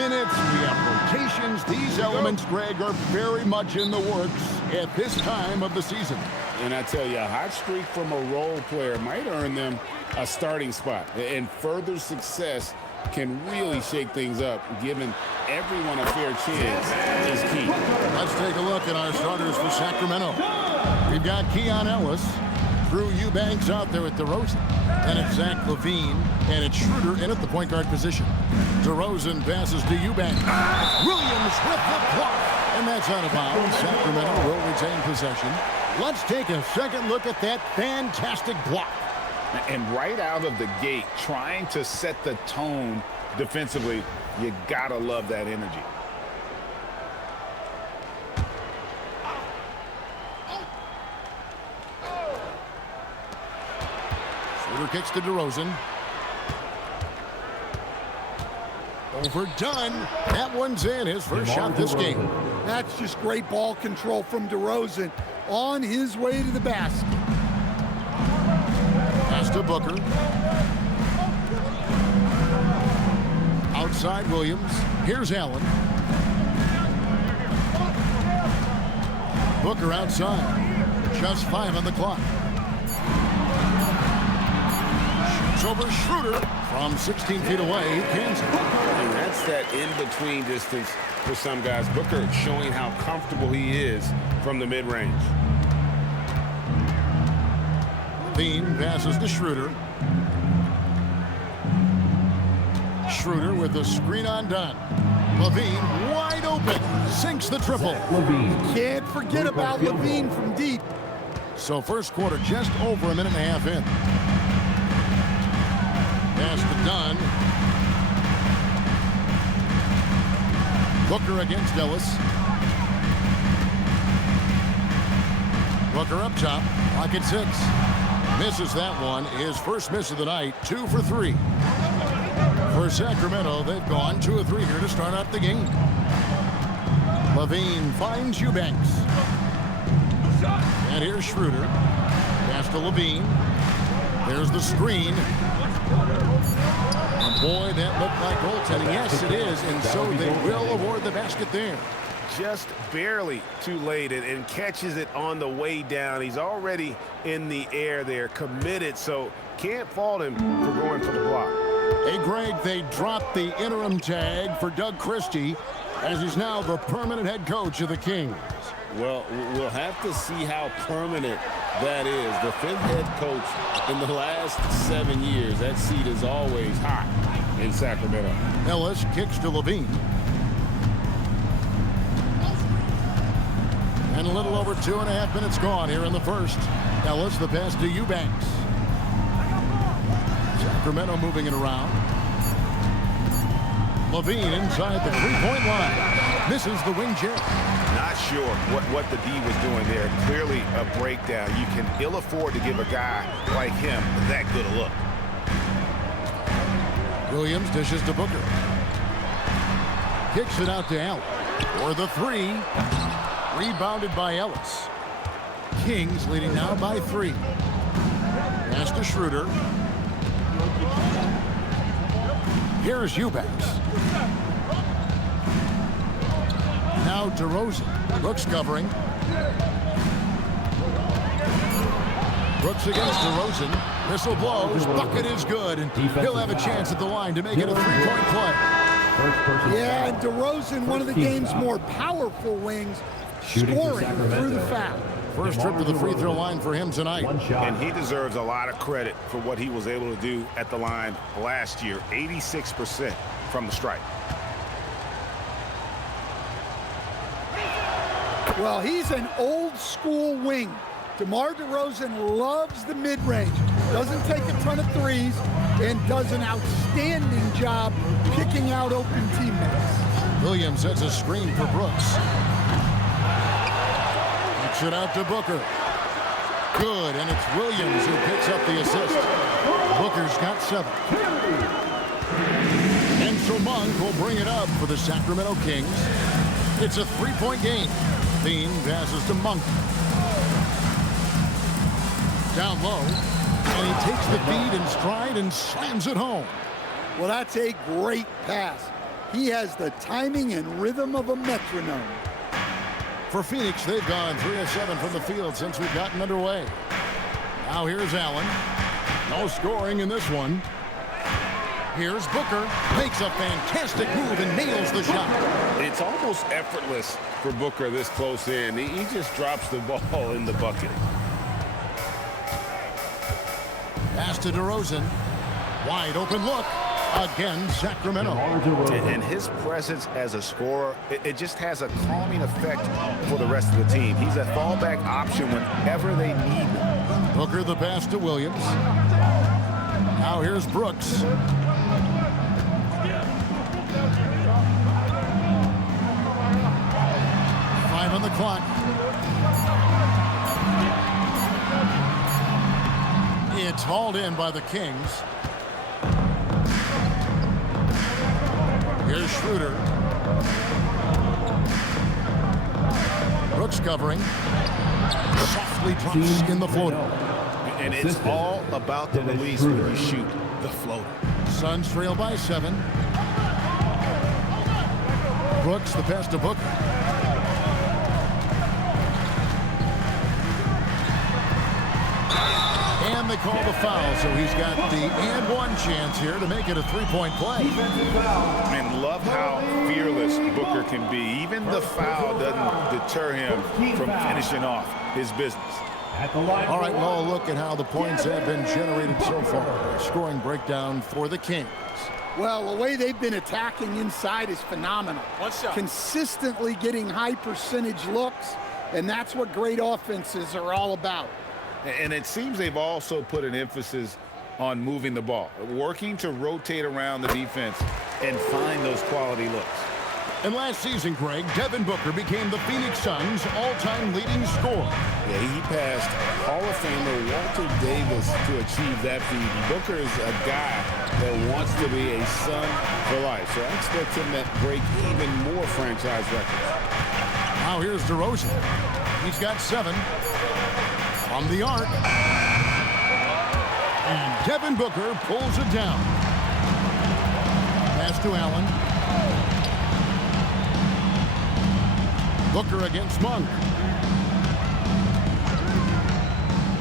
minutes, we have rotations. These elements, Greg, are very much in the works at this time of the season. And I tell you, a hot streak from a role player might earn them a starting spot. And further success can really shake things up. Giving everyone a fair chance is key. Let's take a look at our starters for Sacramento. We've got Keon Ellis, Drew Eubanks out there at DeRozan. And it's Zach LaVine, and it's Schroeder in at the point guard position. DeRozan passes to Eubanks. Williams with the block. And that's out of bounds. Sacramento will retain possession. Let's take a second look at that fantastic block. And right out of the gate, trying to set the tone defensively, you gotta love that energy. Schroeder kicks to DeRozan. Overdone. That one's in. His first shot this game. That's just great ball control from DeRozan on his way to the basket. Pass to Booker. Outside Williams. Here's Allen. Booker outside. Just 5 on the clock. Shoots over Schroeder from 16 feet away. He cans it. And that's that in-between distance for some guys. Booker showing how comfortable he is from the mid-range. LaVine passes to Schroeder. Schroeder with the screen undone. LaVine wide open. Sinks the triple. Can't forget about LaVine from deep. So first quarter just over a minute and a half in. Pass to Dunn. Booker against Ellis. Booker up top. Pocket 6. Misses that one. His first miss of the night. 2 for 3. For Sacramento, they've gone 2 of 3 here to start out the game. LaVine finds Eubanks. And here's Schroeder. Pass to LaVine. There's the screen. And boy, that looked like goaltending. Yes, it is. And so they will award the basket there. Just barely too late and catches it on the way down. He's already in the air there, committed, so can't fault him for going for the block. Hey, Greg, they dropped the interim tag for Doug Christie as he's now the permanent head coach of the Kings. Well, we'll have to see how permanent that is. The 5th head coach in the last 7 years. That seat is always hot in Sacramento. Ellis kicks to LaVine. And a little over 2.5 minutes gone here in the first. Ellis, the pass to Eubanks. Sacramento moving it around. LaVine inside the three-point line. Misses the wing jab. Not sure what the D was doing there. Clearly a breakdown. You can ill afford to give a guy like him that good a look. Williams dishes to Booker. Kicks it out to Allen. For the 3. Rebounded by Ellis. Kings leading now by 3. Pass to Schroeder. Here's Eubanks. Now DeRozan. Brooks covering. Brooks against DeRozan. Whistle blows. Bucket is good. And he'll have a chance at the line to make it a 3-point play. Yeah, and DeRozan, one of the game's more powerful wings, scoring through the foul. First trip to the free throw line for him tonight. And he deserves a lot of credit for what he was able to do at the line last year. 86% from the stripe. Well, he's an old school wing. DeMar DeRozan loves the mid-range, doesn't take a ton of threes, and does an outstanding job picking out open teammates. Williams sets a screen for Brooks. Kicks it out to Booker. Good, and it's Williams who picks up the assist. Booker's got 7. And so Monk will bring it up for the Sacramento Kings. It's a 3-point game. Bean passes to Monk. Down low, and he takes the feed in stride and slams it home. Well, that's a great pass. He has the timing and rhythm of a metronome. For Phoenix, they've gone 3 of 7 from the field since we've gotten underway. Now here's Allen. No scoring in this one. Here's Booker. Makes a fantastic move and nails the shot. It's almost effortless for Booker this close in. He just drops the ball in the bucket. Pass to DeRozan. Wide open look. Again, Sacramento. And his presence as a scorer, it just has a calming effect for the rest of the team. He's a fallback option whenever they need him. Booker the pass to Williams. Now here's Brooks. Five on the clock. It's hauled in by the Kings. Here's Schroeder. Brooks covering. Softly drops in the floater. And it's all about the release when you shoot the floater. Suns trail by 7. Brooks the pass to Booker. And they call the foul, so he's got the and one chance here to make it a three-point play. And love how fearless Booker can be. Even the foul doesn't deter him from finishing off his business. All right, well, look at how the points have been generated so far. Scoring breakdown for the Kings. Well, the way they've been attacking inside is phenomenal. Consistently getting high percentage looks, and that's what great offenses are all about. And it seems they've also put an emphasis on moving the ball, working to rotate around the defense and find those quality looks. And last season, Greg, Devin Booker became the Phoenix Suns' all-time leading scorer. Yeah, he passed Hall of Famer Walter Davis to achieve that feat. Booker is a guy that wants to be a Sun for life, so I expect him to break even more franchise records. Now here's DeRozan. He's got 7 from the arc. And Devin Booker pulls it down. Pass to Allen. Booker against Monk.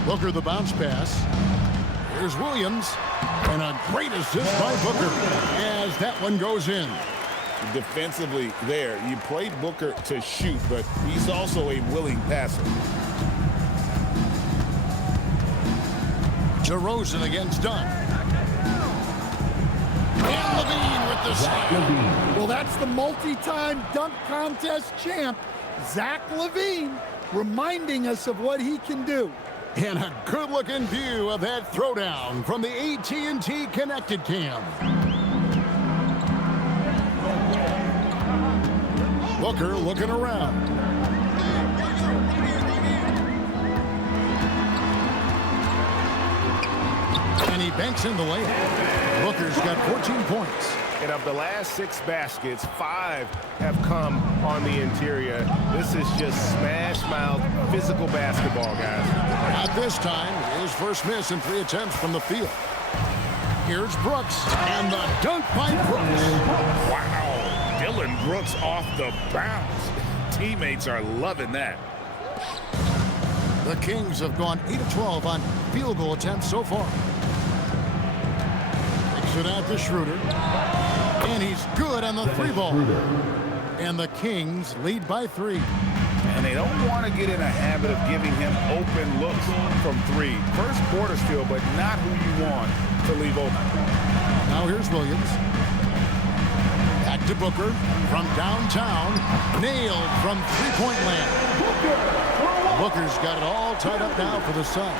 Booker the bounce pass. Here's Williams. And a great assist by Booker as that one goes in. Defensively there, you play Booker to shoot, but he's also a willing passer. DeRozan against Dunn. And Levine with the save. Well, that's the multi-time dunk contest champ, Zach LaVine, reminding us of what he can do. And a good-looking view of that throwdown from the AT&T Connected Cam. Booker looking around. And he banks in the layup. Booker's got 14 points. And of the last 6 baskets, 5 have come on the interior. This is just smash-mouth physical basketball, guys. At this time, his first miss in 3 attempts from the field. Here's Brooks, and the dunk by Brooks. Wow, Dylan Brooks off the bounce. Teammates are loving that. The Kings have gone 8 of 12 on field goal attempts so far. Kicks it out to Schroeder. And he's good on the 3-ball. And the Kings lead by 3. And they don't want to get in a habit of giving him open looks from 3. First quarter still, but not who you want to leave open. Now here's Williams. Back to Booker from downtown. Nailed from three-point land. Booker's got it all tied up now for the Suns.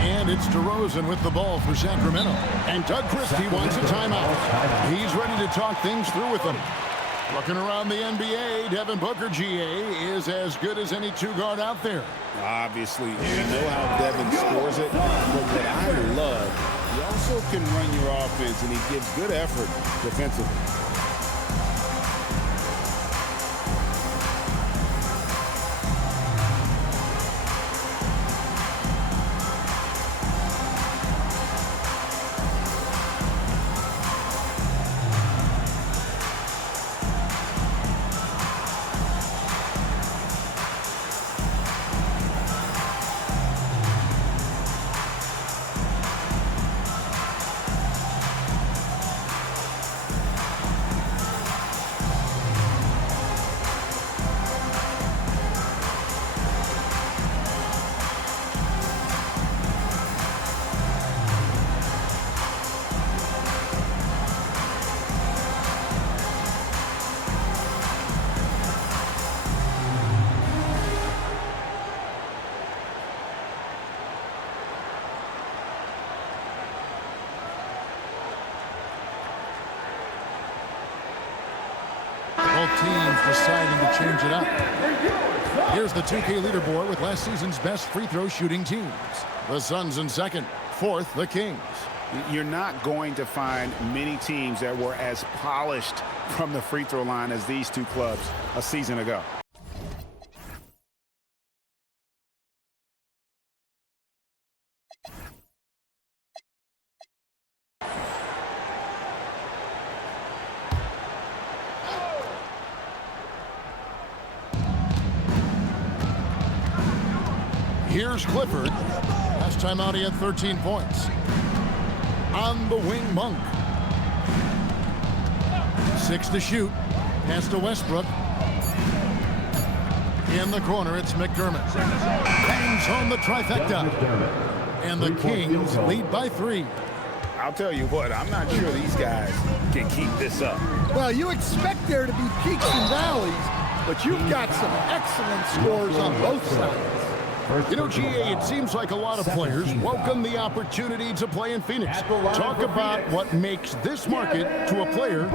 And it's DeRozan with the ball for Sacramento. And Doug Christie wants a timeout. He's ready to talk things through with them. Looking around the NBA, Devin Booker, GA, is as good as any 2-guard out there. Obviously, you know how Devin scores it, but what I love, he also can run your offense, and he gives good effort defensively. change it up. Here's the 2K leaderboard with last season's best free throw shooting teams. The Suns in second, fourth, the Kings. You're not going to find many teams that were as polished from the free throw line as these two clubs a season ago. Here's Clifford. Last time out, he had 13 points. On the wing, Monk. 6 to shoot. Pass to Westbrook. In the corner, it's McDermott. Bangs home the trifecta. And the Kings lead by 3. I'll tell you what, I'm not sure these guys can keep this up. Well, you expect there to be peaks and valleys, but you've got some excellent scores on both sides. You know, GA, it seems like a lot of players welcome the opportunity to play in Phoenix. Talk about what makes this market to a player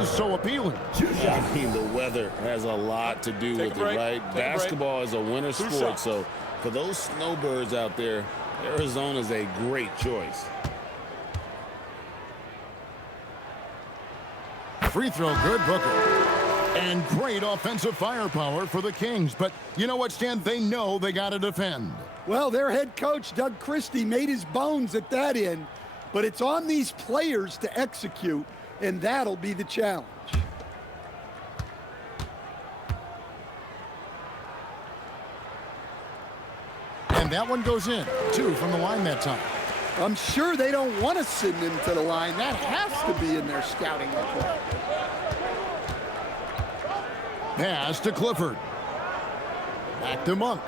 is so appealing. I mean, the weather has a lot to do with it, right? Basketball is a winter sport, so for those snowbirds out there, Arizona's a great choice. Free throw good, Booker. And great offensive firepower for the Kings. But you know what, Stan? They know they got to defend. Well, their head coach, Doug Christie, made his bones at that end. But it's on these players to execute, and that'll be the challenge. And that one goes in. 2 from the line that time. I'm sure they don't want to send him to the line. That has to be in their scouting report. Pass to Clifford. Back to Monk.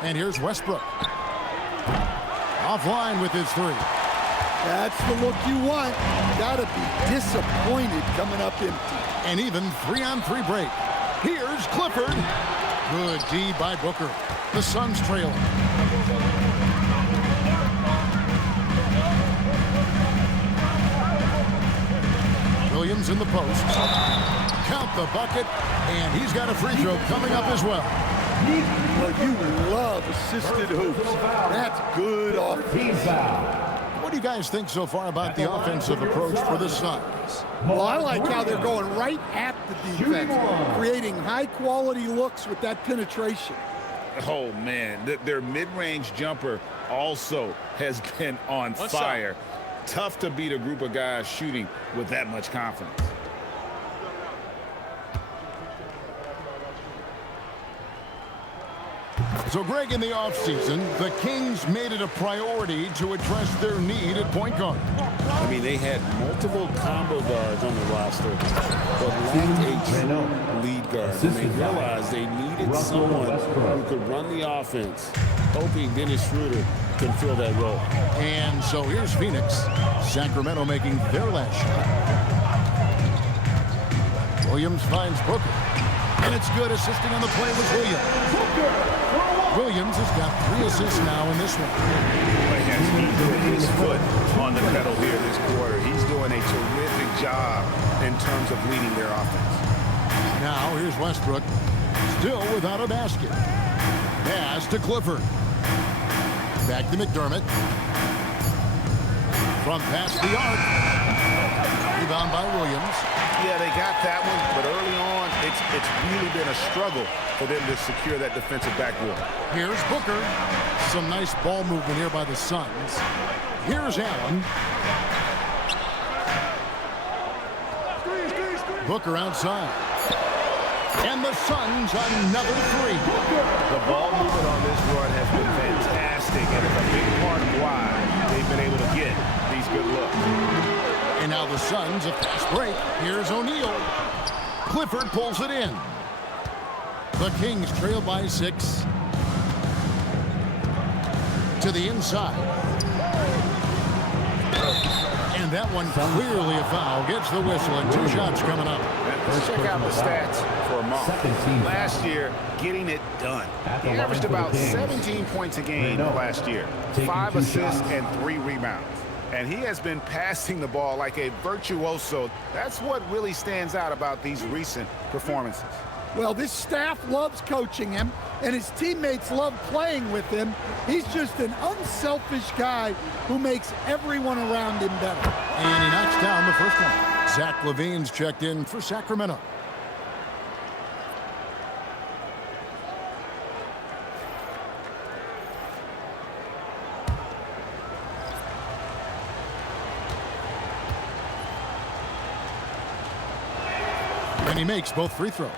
And here's Westbrook. Offline with his 3. That's the look you want. Gotta be disappointed coming up empty. And even 3-on-3 break. Here's Clifford. Good D by Booker. The Suns trailing. Williams in the post. Count the bucket, and he's got a free throw coming up as well. Well, you love assisted hoops. That's good offense. What do you guys think so far about the offensive approach for the Suns? Well, I like how they're going right at the defense, creating high-quality looks with that penetration. Oh, man, their mid-range jumper also has been on fire. Tough to beat a group of guys shooting with that much confidence. So, Greg, in the offseason, the Kings made it a priority to address their need at point guard. I mean, they had multiple combo guards on the roster, but lacked a true lead guard. And they realized they needed someone who could run the offense, hoping Dennis Schroeder can fill that role. And so here's Phoenix. Sacramento making their last shot. Williams finds Booker. And it's good. Assisting on the play was Williams. Williams has got 3 assists now in this one. He put his foot on the pedal here this quarter. He's doing a terrific job in terms of leading their offense. Now here's Westbrook. Still without a basket. Pass to Clifford. Back to McDermott. From past the arc. Rebound by Williams. Yeah, they got that one, but early on, it's really been a struggle for them to secure that defensive backboard. Here's Booker. Some nice ball movement here by the Suns. Here's Allen. Booker outside. And the Suns another 3. The ball movement on this run has been fantastic, and it's a big part of why they've been able to get these good looks. And now the Suns, a fast break. Here's O'Neal. Clifford pulls it in. The Kings trail by 6. To the inside. And that one clearly a foul. Gets the whistle and 2 shots coming up. Let's check out the stats for a moment. Last year, getting it done. He averaged about 17 points a game last year. 5 assists and 3 rebounds. And he has been passing the ball like a virtuoso. That's what really stands out about these recent performances. Well, this staff loves coaching him, and his teammates love playing with him. He's just an unselfish guy who makes everyone around him better. And he knocks down the first one. Zach LaVine's checked in for Sacramento. And he makes both free throws.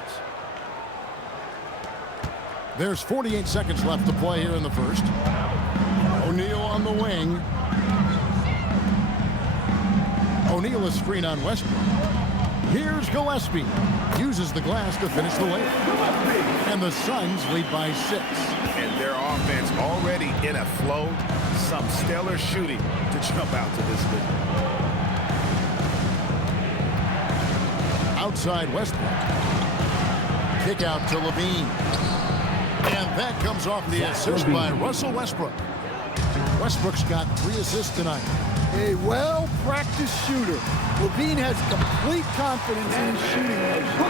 There's 48 seconds left to play here in the first. O'Neal on the wing. O'Neal is screen on Westbrook. Here's Gillespie. Uses the glass to finish the layup. And the Suns lead by 6. And their offense already in a flow. Some stellar shooting to jump out to this lead. Outside Westbrook. Kick out to LaVine. And that comes off the assist by Russell Westbrook. Westbrook's got 3 assists tonight. A well-practiced shooter. LaVine has complete confidence in his shooting motion.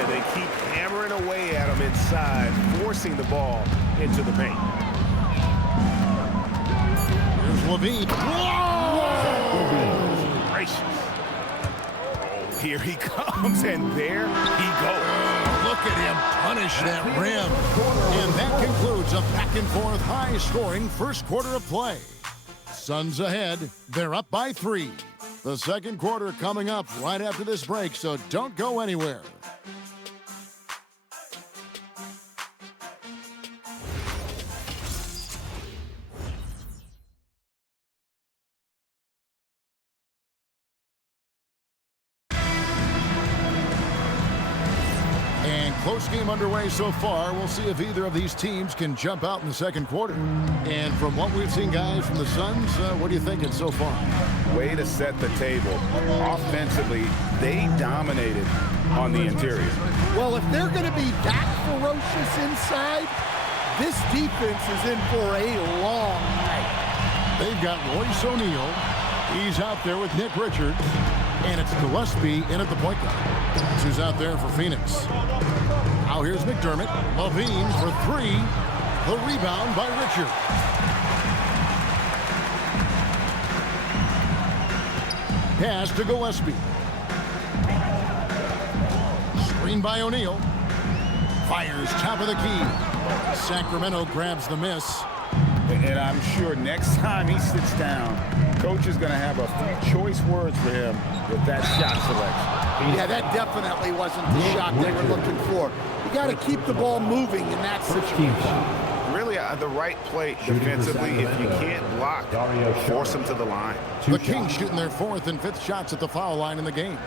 And they keep hammering away at him inside, forcing the ball into the paint. Here's LaVine. Whoa! Gracious. Oh, here he comes, and there he goes. Look at him punish that rim. And that concludes a back-and-forth high-scoring first quarter of play. Suns ahead. They're up by 3. The second quarter coming up right after this break, so don't go anywhere. Close game underway so far. We'll see if either of these teams can jump out in the second quarter. And from what we've seen, guys, from the Suns, what are you thinking so far? Way to set the table. Offensively, they dominated on the interior. Well, if they're going to be that ferocious inside, this defense is in for a long night. They've got Royce O'Neal. He's out there with Nick Richards. And it's Gillespie in at the point guard. That's who's out there for Phoenix. Now here's McDermott. LaVine for 3. The rebound by Richard. Pass to Gillespie. Screen by O'Neal. Fires top of the key. Sacramento grabs the miss. And I'm sure next time he sits down, coach is going to have a few choice words for him with that shot selection. Yeah, that definitely wasn't the shot they were looking for. You got to keep the ball moving in that situation. Really, the right play defensively. If you can't block, force them to the line. The Kings shooting their 4th and 5th shots at the foul line in the game.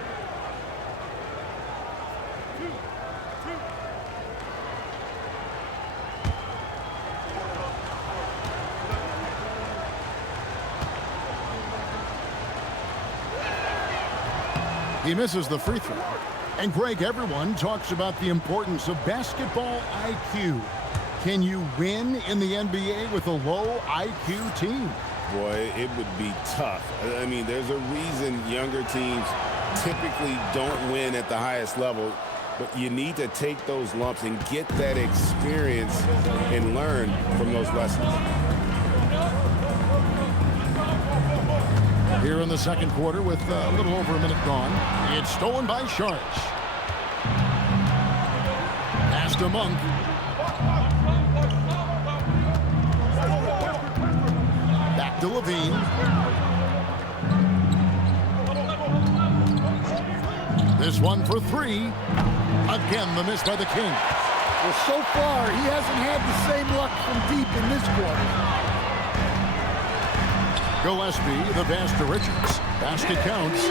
He misses the free throw. And Greg, everyone talks about the importance of basketball IQ. Can you win in the NBA with a low IQ team? Boy, it would be tough. I mean, there's a reason younger teams typically don't win at the highest level, but you need to take those lumps and get that experience and learn from those lessons. Here in the second quarter with a little over a minute gone. It's stolen by Sharch. Pass to Monk. Back to LaVine. This one for 3. Again, the miss by the Kings. Well, so far, he hasn't had the same luck from deep in this quarter. Gillespie, the pass to Richards. Basket counts.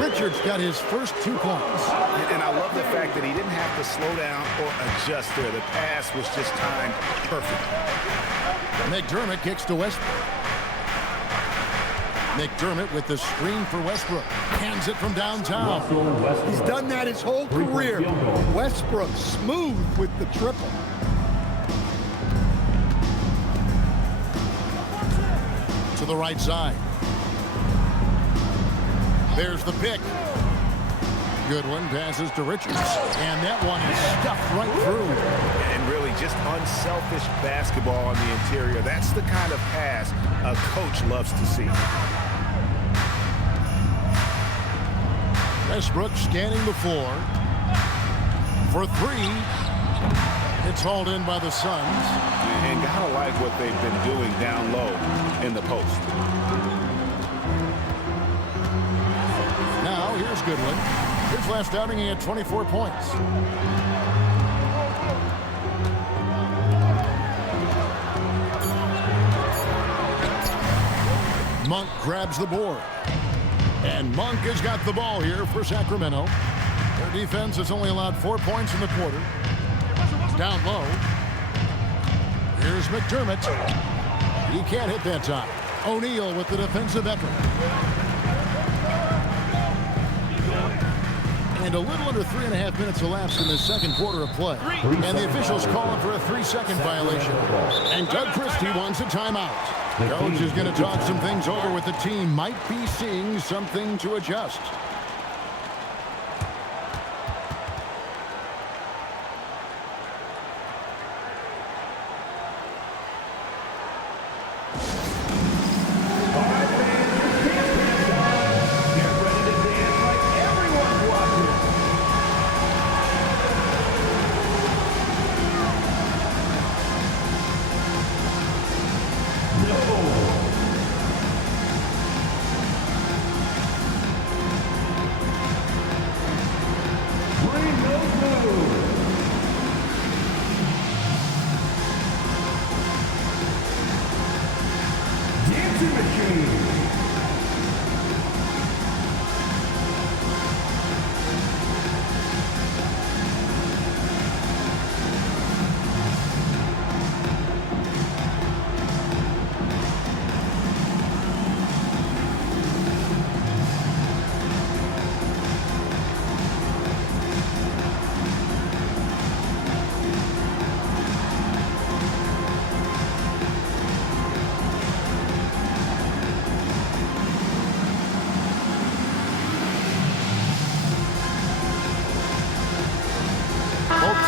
Richards got his first 2 points. And I love the fact that he didn't have to slow down or adjust there. The pass was just timed perfectly. McDermott kicks to Westbrook. McDermott with the screen for Westbrook. Hands it from downtown. He's done that his whole career. Westbrook smooth with the triple. To the right side. There's the pick. Goodwin passes to Richards, and that one is stuffed right through. And really just unselfish basketball on the interior. That's the kind of pass a coach loves to see. Westbrook scanning the floor for three. It's hauled in by the Suns. And gotta like what they've been doing down low in the post. Now here's Goodwin. His last outing, he had 24 points. Monk grabs the board. And Monk has got the ball here for Sacramento. Their defense has only allowed 4 points in the quarter. Down low. Here's McDermott. He can't hit that time. O'Neal with the defensive effort. And a little under 3.5 minutes elapsed in the second quarter of play. And the officials calling for a 3-second violation. And Doug Christie wants a timeout. Coach is going to talk some things over with the team. Might be seeing something to adjust.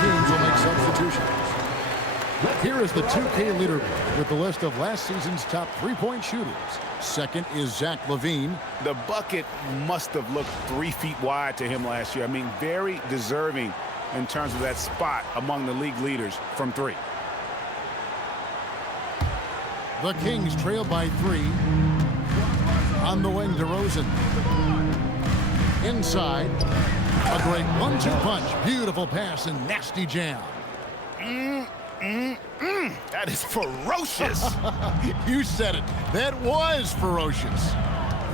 Teams will make substitutions. Here is the 2K leaderboard with the list of last season's top three-point shooters. Second is Zach LaVine. The bucket must have looked 3 feet wide to him last year. I mean, very deserving in terms of that spot among the league leaders from 3. The Kings trail by 3. On the wing, DeRozan. Inside. A great 1-2 punch. Beautiful pass and nasty jam. That is ferocious. You said it. That was ferocious.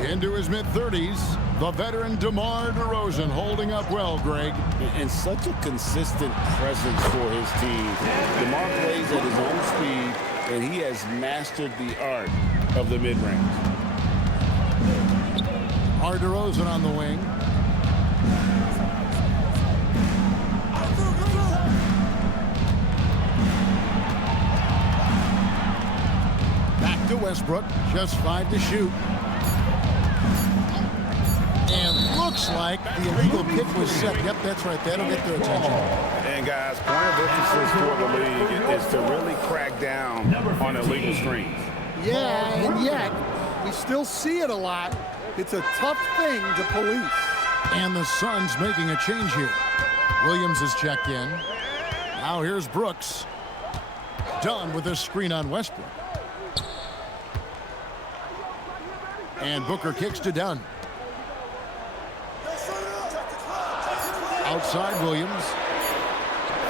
Into his mid-30s, the veteran DeMar DeRozan holding up well, Greg. And such a consistent presence for his team. DeMar plays at his own speed, and he has mastered the art of the mid-range. DeRozan on the wing. Back to Westbrook, just 5 to shoot. And looks like the illegal kick was set. Yep, that's right. That'll get their attention. And guys, point of emphasis for the league is to really crack down on illegal screens. Yeah, and yet we still see it a lot. It's a tough thing to police. And the Suns making a change here. Williams is checked in. Now here's Brooks. Done with a screen on Westbrook. And Booker kicks to Dunn. Outside Williams.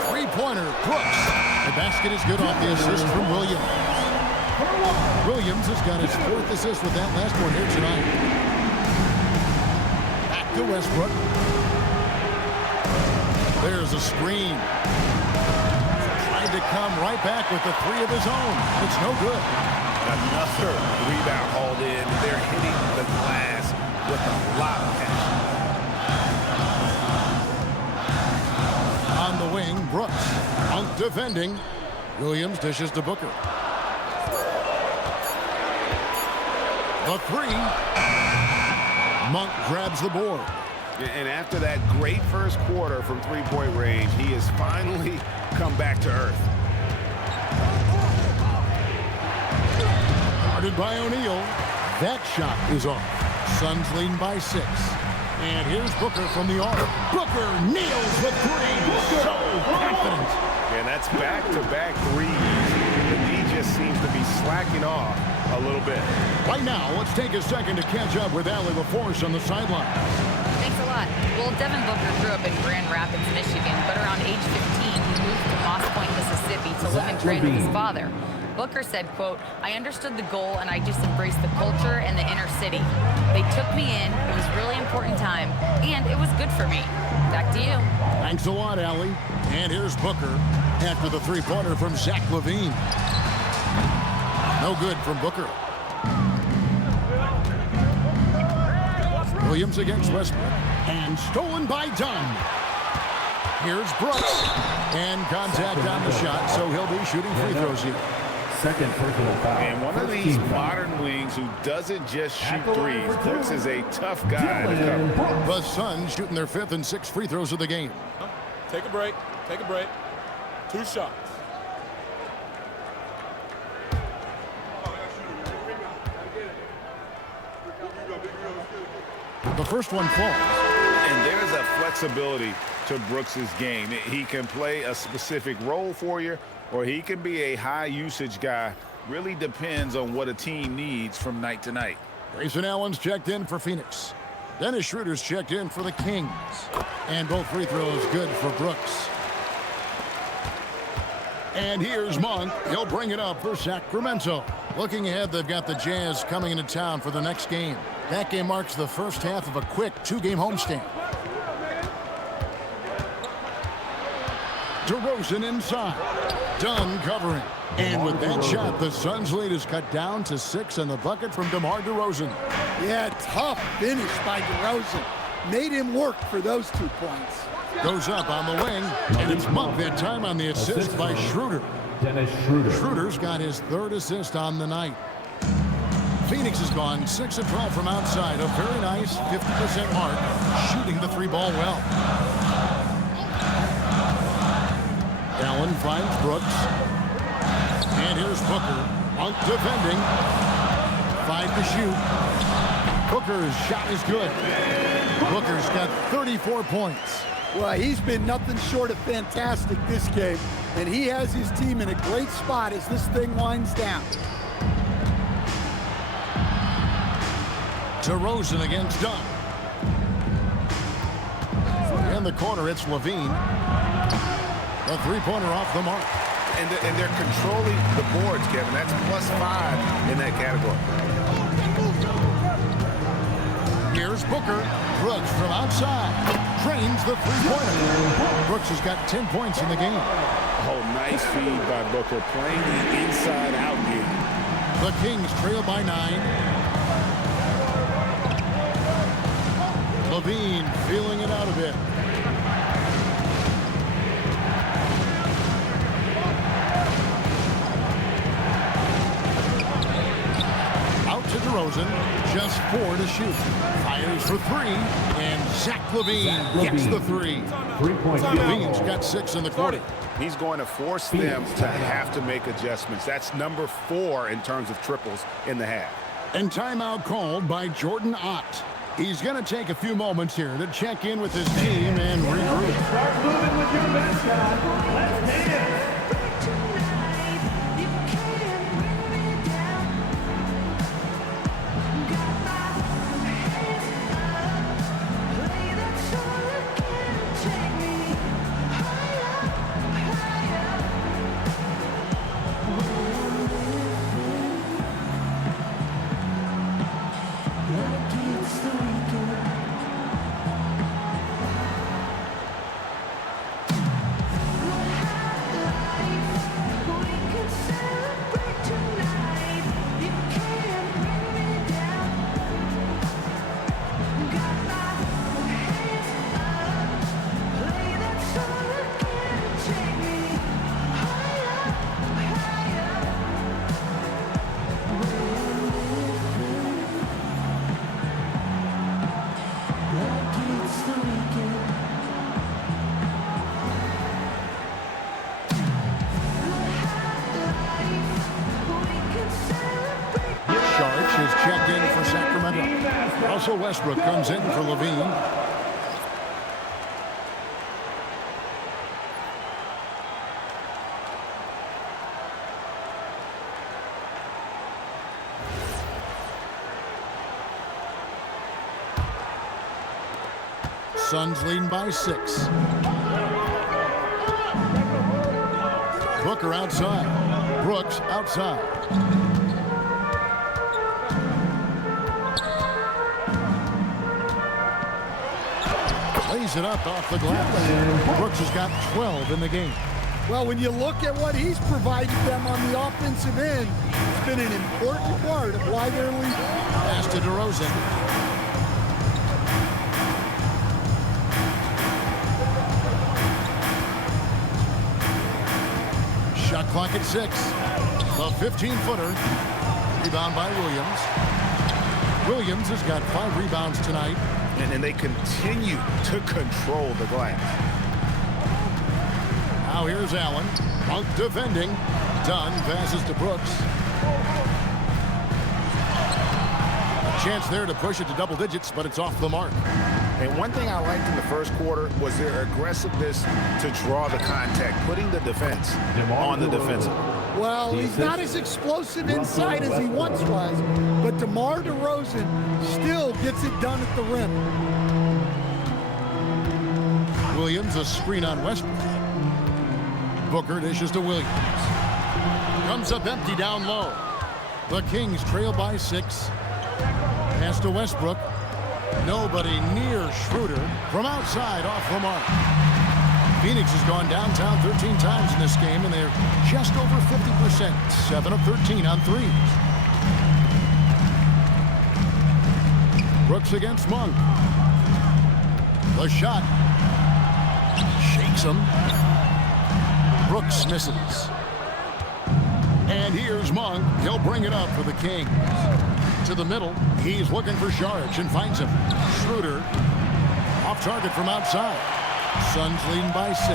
Three-pointer, Brooks. The basket is good off the assist from Williams. Williams has got his 4th assist with that last one here tonight. Back to Westbrook. There's a screen. Trying to come right back with the 3 of his own. It's no good. Another rebound hauled in. They're hitting the glass with a lot of passion. On the wing, Brooks. Monk defending. Williams dishes to Booker. The 3. Monk grabs the board. And after that great first quarter from three-point range, he has finally come back to earth. Guarded by O'Neal. That shot is off. Suns leading by 6. And here's Booker from the arc. Booker nails the three. So confident. And that's back-to-back threes. The D just seems to be slacking off a little bit. Right now, let's take a second to catch up with Allie LaForce on the sideline. Thanks a lot. Well, Devin Booker grew up in Grand Rapids, Michigan, but around age 15, he moved to Moss Point, Mississippi to live and train with his father. Booker said, quote, "I understood the goal and I just embraced the culture and the inner city. They took me in. It was a really important time, and it was good for me." Back to you. Thanks a lot, Allie. And here's Booker after the three-pointer from Zach LaVine. No good from Booker. Williams against Westbrook. And stolen by Dunn. Here's Brooks. And contact on the shot, so he'll be shooting free throws here. Second personal foul. And one of these modern wings who doesn't just shoot threes. Brooks is a tough guy to cover. The Suns shooting their 5th and 6th free throws of the game. Take a break. Take a break. 2 shots. The first one falls. And there's a flexibility to Brooks's game. He can play a specific role for you, or he can be a high-usage guy. Really depends on what a team needs from night to night. Grayson Allen's checked in for Phoenix. Dennis Schroeder's checked in for the Kings. And both free throws good for Brooks. And here's Monk. He'll bring it up for Sacramento. Looking ahead, they've got the Jazz coming into town for the next game. That game marks the first half of a quick 2-game homestand. DeRozan inside. Dunn covering. And with that shot, the Suns' lead is cut down to 6 and the bucket from DeMar DeRozan. Yeah, tough finish by DeRozan. Made him work for those 2 points. Goes up on the wing, and it's Monk that time on the assist by Schroeder. Dennis Schroeder. Schroeder's got his 3rd assist on the night. Phoenix has gone 6 of 12 from outside. A very nice 50% mark, shooting the 3-ball well. Allen finds Brooks. And here's Booker. Monk defending. 5 to shoot. Booker's shot is good. Booker's got 34 points. Well, he's been nothing short of fantastic this game, and he has his team in a great spot as this thing winds down. DeRozan against Dunn. In the corner, it's LaVine. A 3-pointer off the mark. And they're controlling the boards, Kevin. That's +5 in that category. Here's Booker. Brooks from outside. Drains the 3-pointer. Brooks has got 10 points in the game. Oh, nice feed by Booker, playing the inside-out game. The Kings trail by 9. LaVine feeling it out a bit. Out to DeRozan. Just 4 to shoot. Fires for 3. And Zach LaVine gets the 3. 3-point. LaVine's got 6 in the quarter. He's going to force them to have to make adjustments. That's number 4 in terms of triples in the half. And timeout called by Jordan Ott. He's going to take a few moments here to check in with his team and regroup. Start moving with your mascot. Let's dance. Russell Westbrook comes in for Levine. Suns leading by 6. Booker outside. Brooks outside. Lays it up off the glass. Brooks has got 12 in the game. Well, when you look at what he's provided them on the offensive end, it's been an important part of why they're leading. Pass to DeRozan. Shot clock at 6. The 15-footer. Rebound by Williams. Williams has got 5 rebounds tonight. And they continue to control the glass. Now here's Allen. Monk defending. Dunn passes to Brooks. A chance there to push it to double digits, but it's off the mark. And one thing I liked in the first quarter was their aggressiveness to draw the contact, putting the defense on the defensive. Well, he's not as explosive inside as he once was, but DeMar DeRozan still gets it done at the rim. Williams, a screen on Westbrook. Booker dishes to Williams. Comes up empty down low. The Kings trail by 6. Pass to Westbrook. Nobody near Schroeder. From outside, off the mark. Phoenix has gone downtown 13 times in this game, and they're just over 50%. 7 of 13 on threes. Brooks against Monk. The shot. Shakes him. Brooks misses. And here's Monk. He'll bring it up for the Kings. To the middle. He's looking for Saric and finds him. Schroeder off target from outside. Suns leading by 6.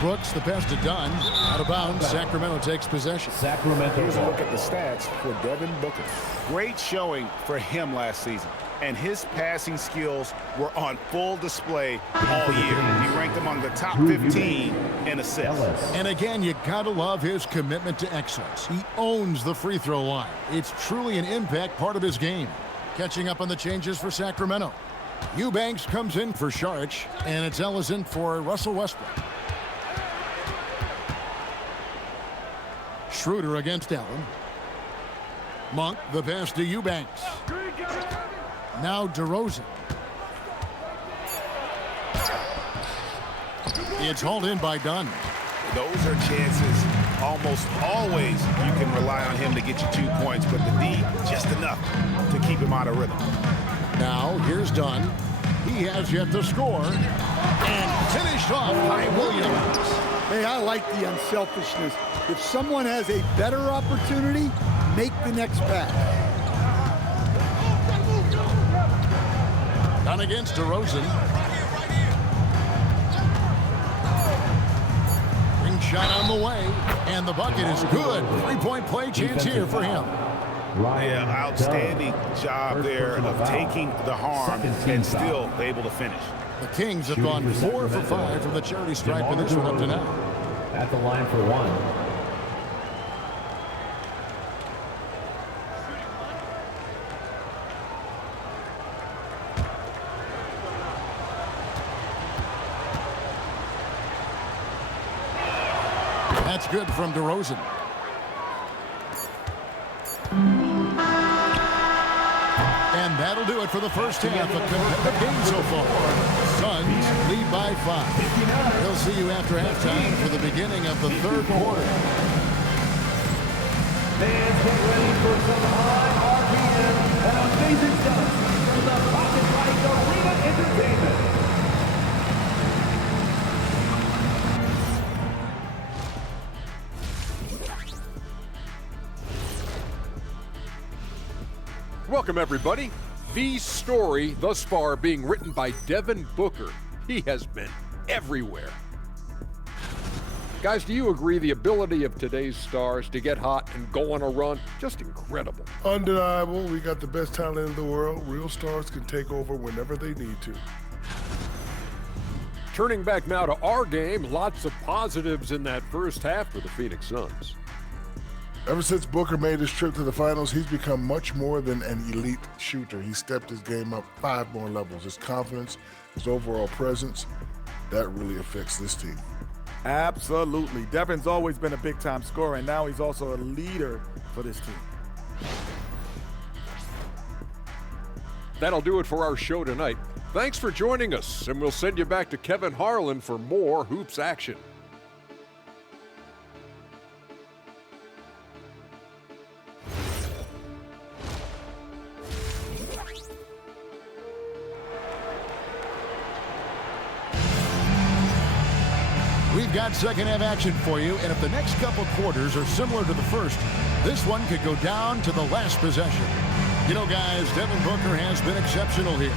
Brooks, the pass to Dunn. Out of bounds. Sacramento takes possession. Here's a look at the stats for Devin Booker. Great showing for him last season. And his passing skills were on full display all year. He ranked among the top 15 in assists. And again, you gotta love his commitment to excellence. He owns the free throw line. It's truly an impact part of his game. Catching up on the changes for Sacramento. Eubanks comes in for Saric, and it's Ellison for Russell Westbrook. Schroeder against Allen. Monk, the pass to Eubanks. Now DeRozan. It's hauled in by Dunn. Those are chances almost always you can rely on him to get you 2 points, but the D just enough to keep him out of rhythm. Now here's Dunn. He has yet to score. And finished off by Williams. Hey, I like the unselfishness. If someone has a better opportunity, make the next pass. Dunn against DeRozan. Ring shot on the way, and the bucket is good. 3-point play chance here for him. Yeah, outstanding job there of taking the harm and still able to finish. The Kings have gone 4 for 5 from the charity stripe in this one up to now. At the line for 1. That's good from DeRozan. And that'll do it for the first half of the game so far. Suns lead by 5. We'll see you after halftime for the beginning of the third quarter. Fans get ready for some high RPM and amazing stuff from the Pocket Light Arena Entertainment. Welcome, everybody. The story thus far being written by Devin Booker. He has been everywhere. Guys, do you agree the ability of today's stars to get hot and go on a run, just incredible? Undeniable. We got the best talent in the world. Real stars can take over whenever they need to. Turning back now to our game, lots of positives in that first half for the Phoenix Suns. Ever since Booker made his trip to the finals, he's become much more than an elite shooter. He stepped his game up 5 more levels. His confidence, his overall presence, that really affects this team. Absolutely. Devin's always been a big-time scorer, and now he's also a leader for this team. That'll do it for our show tonight. Thanks for joining us, and we'll send you back to Kevin Harlan for more hoops action. We've got second half action for you, and if the next couple quarters are similar to the first, this one could go down to the last possession. You know, guys, Devin Booker has been exceptional here.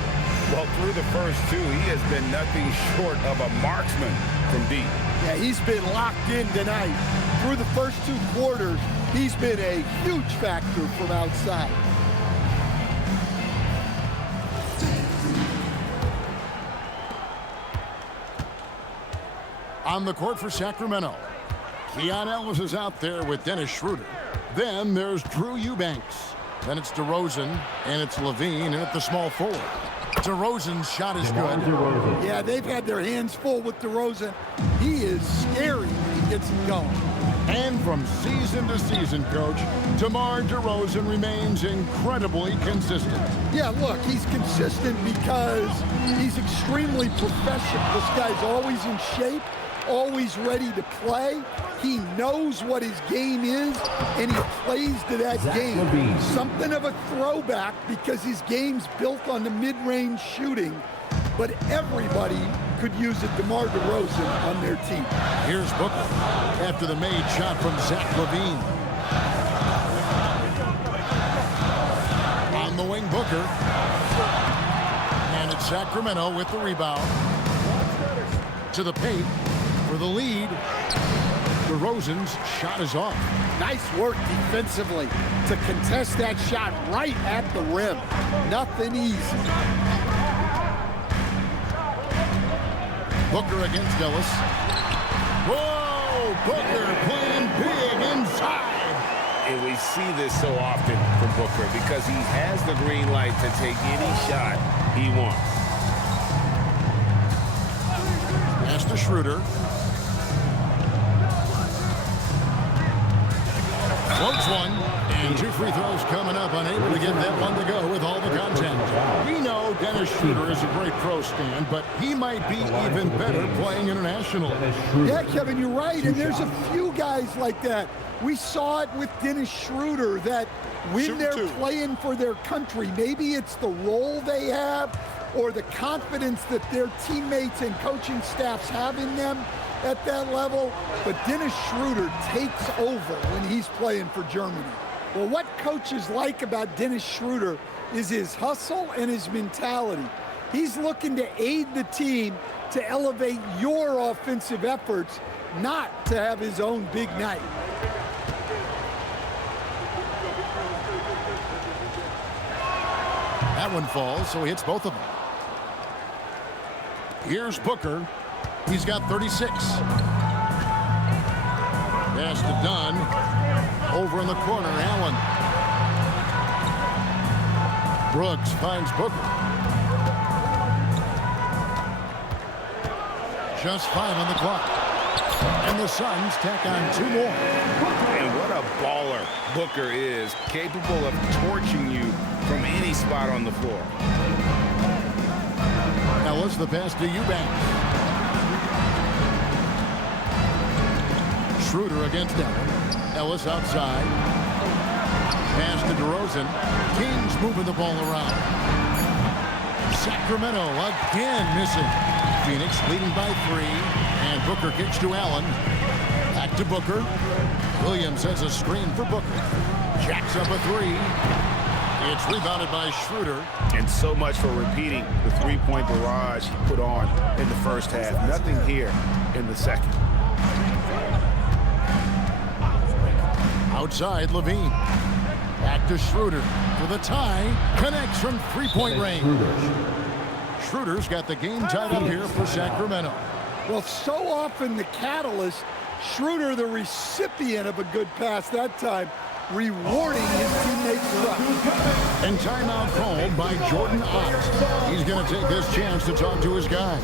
Well, through the first 2, he has been nothing short of a marksman from deep. Yeah, he's been locked in tonight. Through the first 2 quarters, he's been a huge factor from outside. On the court for Sacramento, Keon Ellis is out there with Dennis Schroeder. Then there's Drew Eubanks. Then it's DeRozan, and it's Levine, and at the small forward. DeRozan's shot is good. Yeah, they've had their hands full with DeRozan. He is scary when he gets it going. And from season to season, Coach, DeMar DeRozan remains incredibly consistent. Yeah, look, he's consistent because he's extremely professional. This guy's always in shape, always ready to play. He knows what his game is, and he plays to that game. Something of a throwback because his game's built on the mid-range shooting, but everybody could use a DeMar DeRozan on their team. Here's Booker after the made shot from Zach LaVine. On the wing, Booker. And it's Sacramento with the rebound. To the paint for the lead. DeRozan's shot is off. Nice work defensively to contest that shot right at the rim. Nothing easy. Booker against Ellis. Whoa! Booker playing big inside. And we see this so often from Booker because he has the green light to take any shot he wants. Pass to Schroeder. Floats one, and 2 free throws coming up, unable to get that one to go with all the contact. We know Dennis Schroeder is a great pro, Stan, but he might be even better playing international. Yeah, Kevin, you're right, and there's a few guys like that. We saw it with Dennis Schroeder that when they're playing for their country, maybe it's the role they have or the confidence that their teammates and coaching staffs have in them at that level, but Dennis Schroeder takes over when he's playing for Germany. Well, what coaches like about Dennis Schroeder is his hustle and his mentality. He's looking to aid the team to elevate your offensive efforts, not to have his own big night. That one falls, so he hits both of them. Here's Booker. He's got 36. Pass to Dunn. Over in the corner, Allen. Brooks finds Booker. Just 5 on the clock. And the Suns tack on 2 more. And what a baller Booker is, capable of torching you from any spot on the floor. Ellis, the pass to Eubanks. Schroeder against Allen. Ellis outside. Pass to DeRozan. Kings moving the ball around. Sacramento again missing. Phoenix leading by 3. And Booker kicks to Allen. Back to Booker. Williams has a screen for Booker. Jacks up a 3. It's rebounded by Schroeder. And so much for repeating the three-point barrage he put on in the first half. Nothing here in the second. Outside, Levine. Back to Schroeder for the tie. Connects from three-point range. Schroeder's got the game tied up here for Sacramento. Well, so often the catalyst, Schroeder, the recipient of a good pass that time, rewarding his teammates' trust. And timeout called by Jordan Ott. He's going to take this chance to talk to his guy.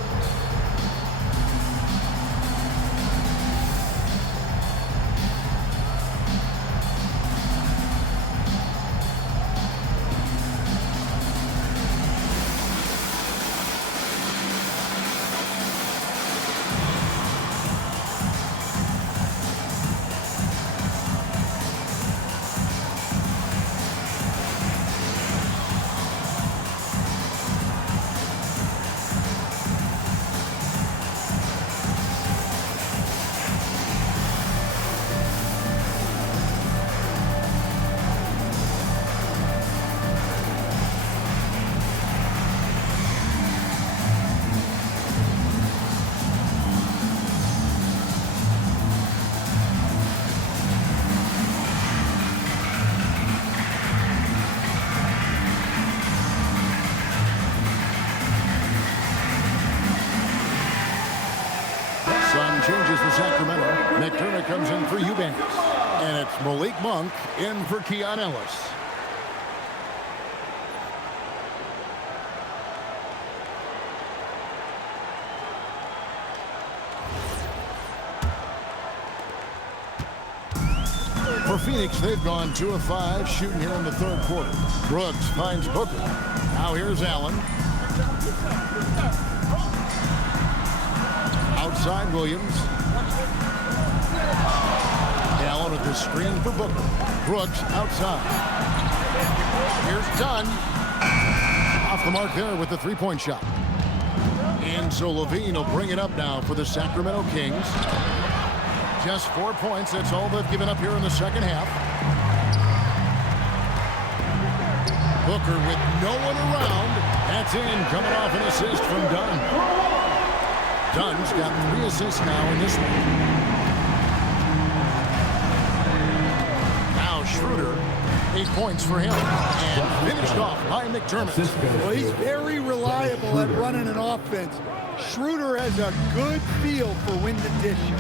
Changes for Sacramento. McDermott comes in for Eubanks. And it's Malik Monk in for Keon Ellis. For Phoenix, they've gone 2 of 5 shooting here in the third quarter. Brooks finds Booker. Now here's Allen. Outside Williams. Allen with the screen for Booker. Brooks outside. Here's Dunn. Off the mark there with the three-point shot. And so Levine will bring it up now for the Sacramento Kings. Just 4 points. That's all they've given up here in the second half. Booker with no one around. That's in. Coming off an assist from Dunn. Dunn's got 3 assists now in this one. Now Schroeder, 8 points for him. And finished off by McDermott. Well, he's very reliable at running an offense. Schroeder has a good feel for when to dish it.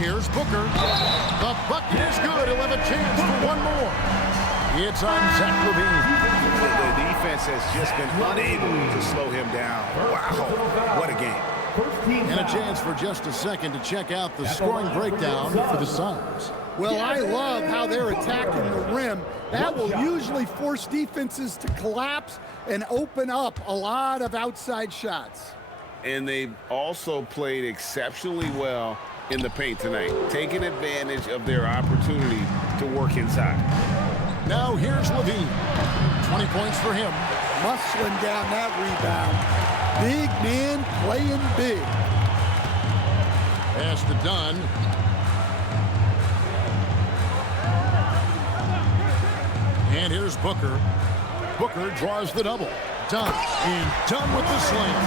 Here's Booker. The bucket is good. He'll have a chance for one more. It's on Zach LaVine. The defense has just been unable to slow him down. Wow, what a game. And a chance for just a second to check out the scoring breakdown for the Suns. Well, I love how they're attacking the rim. That will usually force defenses to collapse and open up a lot of outside shots. And they've also played exceptionally well in the paint tonight, taking advantage of their opportunity to work inside. Now here's Levine. 20 points for him. Muscling down that rebound. Big man playing big. Pass to Dunn. And here's Booker. Booker draws the double. Dunn. And Dunn with the slam.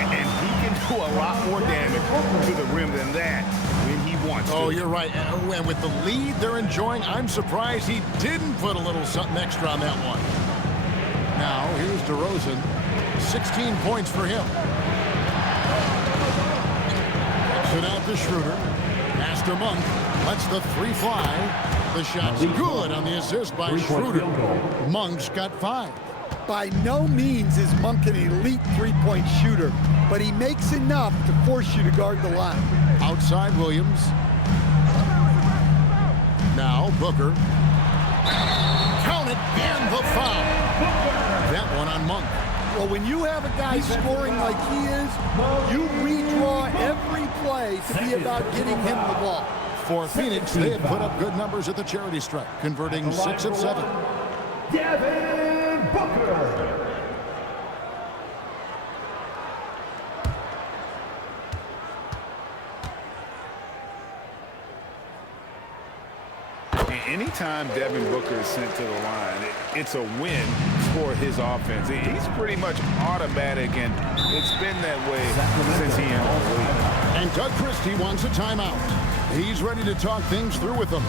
And he can do a lot more damage to the rim than that when he wants to. Oh, you're right. And with the lead they're enjoying, I'm surprised he didn't put a little something extra on that one. Now, here's DeRozan. 16 points for him. Exit out to Schroeder. Pass to Monk. Lets the 3 fly. The shot's good on the assist by Schroeder. Monk's got 5. By no means is Monk an elite three-point shooter, but he makes enough to force you to guard the line. Outside Williams. Now Booker. Count it, and the foul. That one on Monk. Well, when you have a guy scoring like he is, you redraw every play to be about getting him the ball. For Phoenix, they have put up good numbers at the charity stripe, converting 6 of 7. Devin Booker. Anytime Devin Booker is sent to the line, it's a win for his offense. He's pretty much automatic, and it's been that way since he entered the league. And Doug Christie wants a timeout. He's ready to talk things through with them.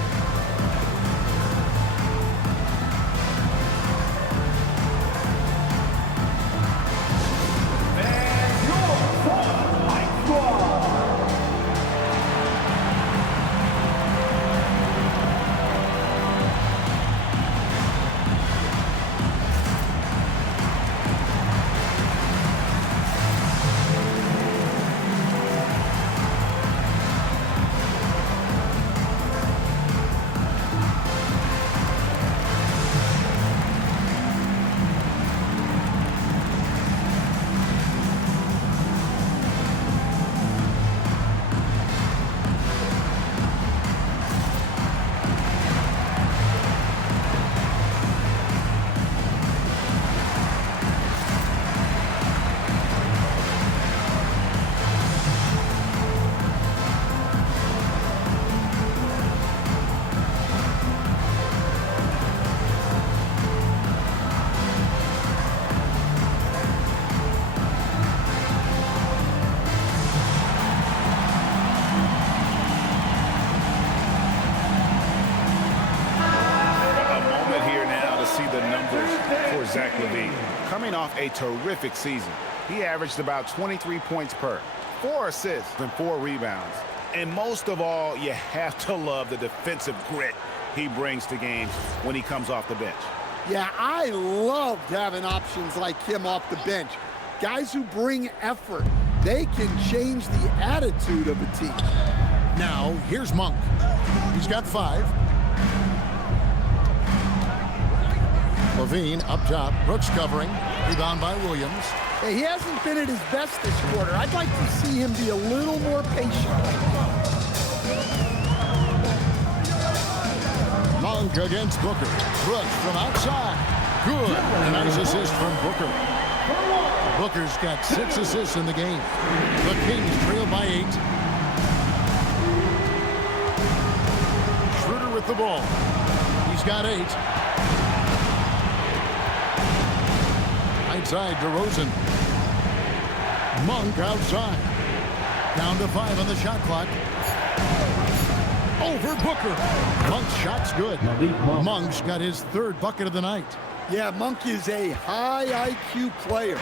Coming off a terrific season, he averaged about 23 points per, 4 assists and 4 rebounds. And most of all, you have to love the defensive grit he brings to games when he comes off the bench. Yeah, I loved having options like him off the bench. Guys who bring effort. They can change the attitude of a team. Now, here's Monk. He's got 5. Levine up top. Brooks covering. Rebound by Williams. Hey, he hasn't been at his best this quarter. I'd like to see him be a little more patient. Monk against Booker. Brooks from outside. Good. Nice assist from Booker. Booker's got 6 assists in the game. The Kings trail by 8. Schroeder with the ball. He's got 8. Outside DeRozan. Monk outside. Down to 5 on the shot clock. Over Booker. Monk's shot's good. Monk's got his 3rd bucket of the night. Yeah, Monk is a high IQ player.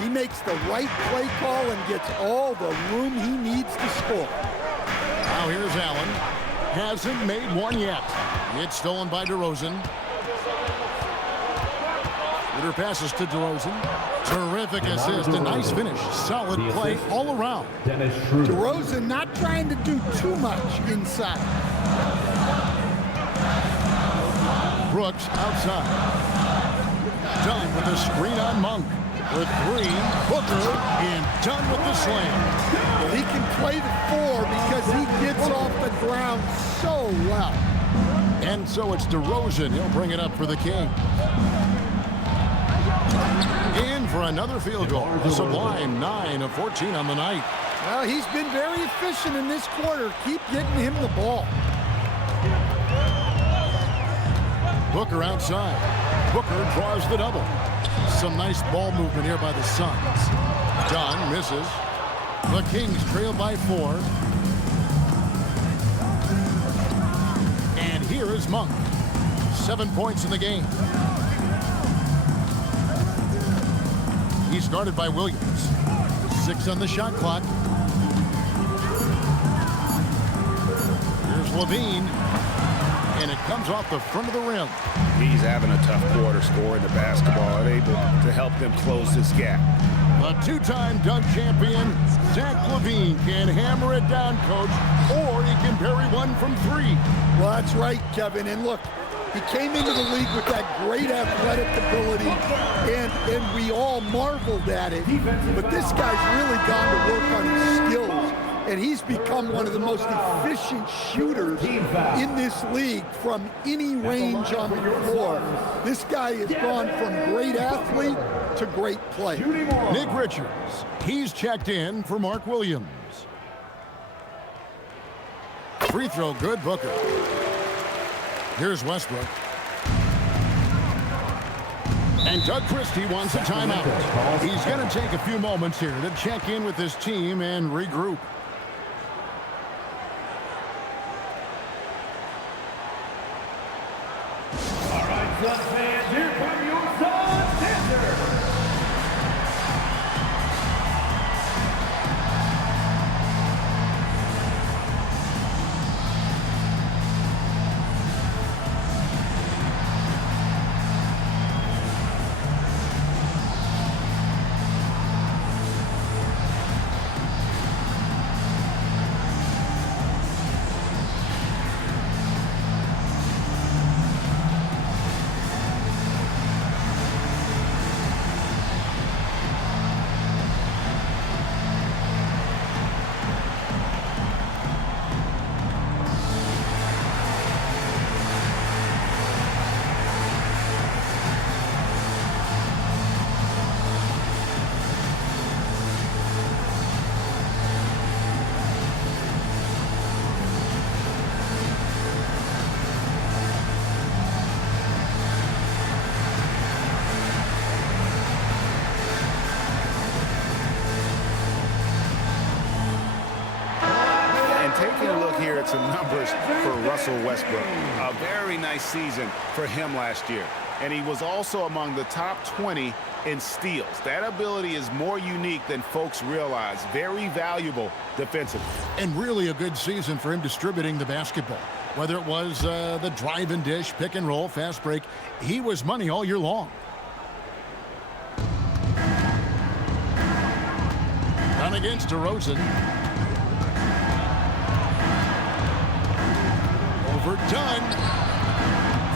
He makes the right play call and gets all the room he needs to score. Now here's Allen. Hasn't made one yet. It's stolen by DeRozan. Schroeder passes to DeRozan. Terrific assist. A nice finish. Solid play all around. DeRozan not trying to do too much inside. Brooks outside. Done with the screen on Monk. With 3, Booker, and done with the slam. Well, he can play the 4 because he gets off the ground so well. And so it's DeRozan. He'll bring it up for the Kings. In for another field goal. A sublime 9 of 14 on the night. Well, he's been very efficient in this quarter. Keep getting him the ball. Booker outside. Booker draws the double. Some nice ball movement here by the Suns. Dunn misses. The Kings trail by 4. And here is Monk. 7 points in the game. He's guarded by Williams. 6 on the shot clock. Here's Levine. And it comes off the front of the rim. He's having a tough quarter scoring the basketball and able to help them close this gap. The 2-time dunk champion, Zach LaVine, can hammer it down, Coach, or he can bury one from 3. Well, that's right, Kevin. And look, he came into the league with that great athletic ability, and we all marveled at it. But this guy's really gone to work on his skills, and he's become one of the most efficient shooters in this league from any range on the floor. This guy has gone from great athlete to great player. Nick Richards, he's checked in for Mark Williams. Free throw good, Booker. Here's Westbrook. And Doug Christie wants a timeout. He's going to take a few moments here to check in with his team and regroup. All right, Suns fans, here come your Suns dancers. Taking a look here at some numbers for Russell Westbrook. A very nice season for him last year. And he was also among the top 20 in steals. That ability is more unique than folks realize. Very valuable defensively. And really a good season for him distributing the basketball. Whether it was the drive and dish, pick and roll, fast break, he was money all year long. Down against DeRozan. Overdone.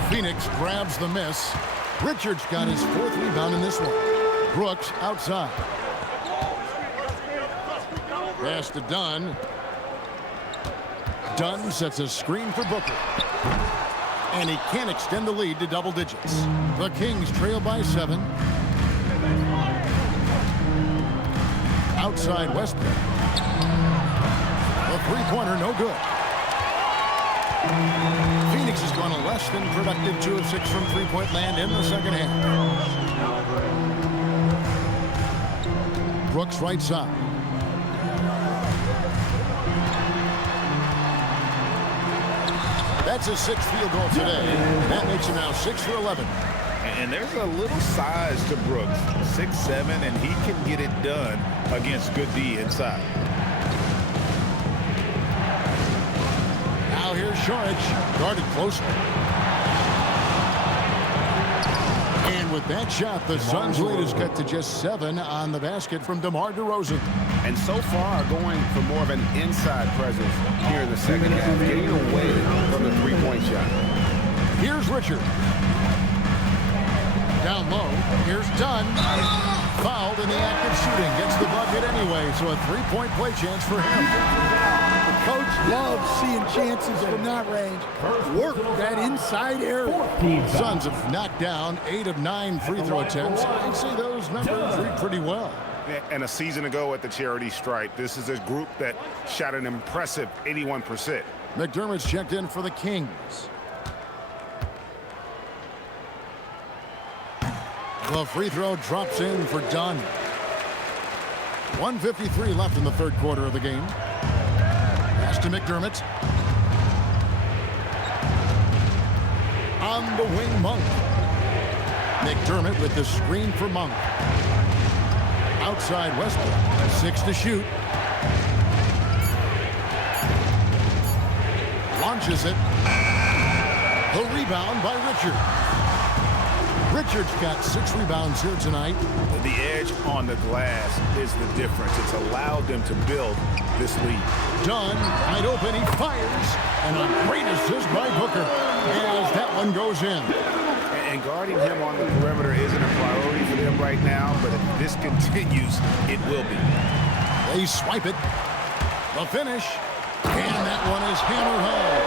Phoenix grabs the miss. Richards got his fourth rebound in this one. Brooks outside. Pass to Dunn. Dunn sets a screen for Booker. And he can't extend the lead to double digits. The Kings trail by 7. Outside Westbrook. The three-pointer no good. Phoenix has gone a less than productive 2 of 6 from three-point land in the second half. Brooks right side. That's his 6th field goal today. That makes him now 6 for 11. And there's a little size to Brooks, 6'7", and he can get it done against good D inside. Now here's Shorich, guarded closely. And with that shot, the Suns' lead is cut to just 7 on the basket from DeMar DeRozan. And so far, going for more of an inside presence here in the second half, getting away from the three-point shot. Here's Richard. Down low, here's Dunn. Fouled in the act of shooting. Gets the bucket anyway, so a three-point play chance for him. The coach loves seeing chances from that range. Work that inside area. Suns have knocked down 8 of 9 free throw attempts. I'd say those numbers read pretty well. And a season ago at the charity stripe, this is a group that shot an impressive 81%. McDermott's checked in for the Kings. The free throw drops in for Dunn. 1:53 left in the third quarter of the game. Pass to McDermott. On the wing, Monk. McDermott with the screen for Monk. Outside Westbrook. 6 to shoot. Launches it. The rebound by Richard. Richards got 6 rebounds here tonight. The edge on the glass is the difference. It's allowed them to build this lead. Dunn, wide open, he fires. And a great assist by Booker as that one goes in. And guarding him on the perimeter isn't a priority for them right now, but if this continues, it will be. They swipe it. The finish. And that one is hammered home.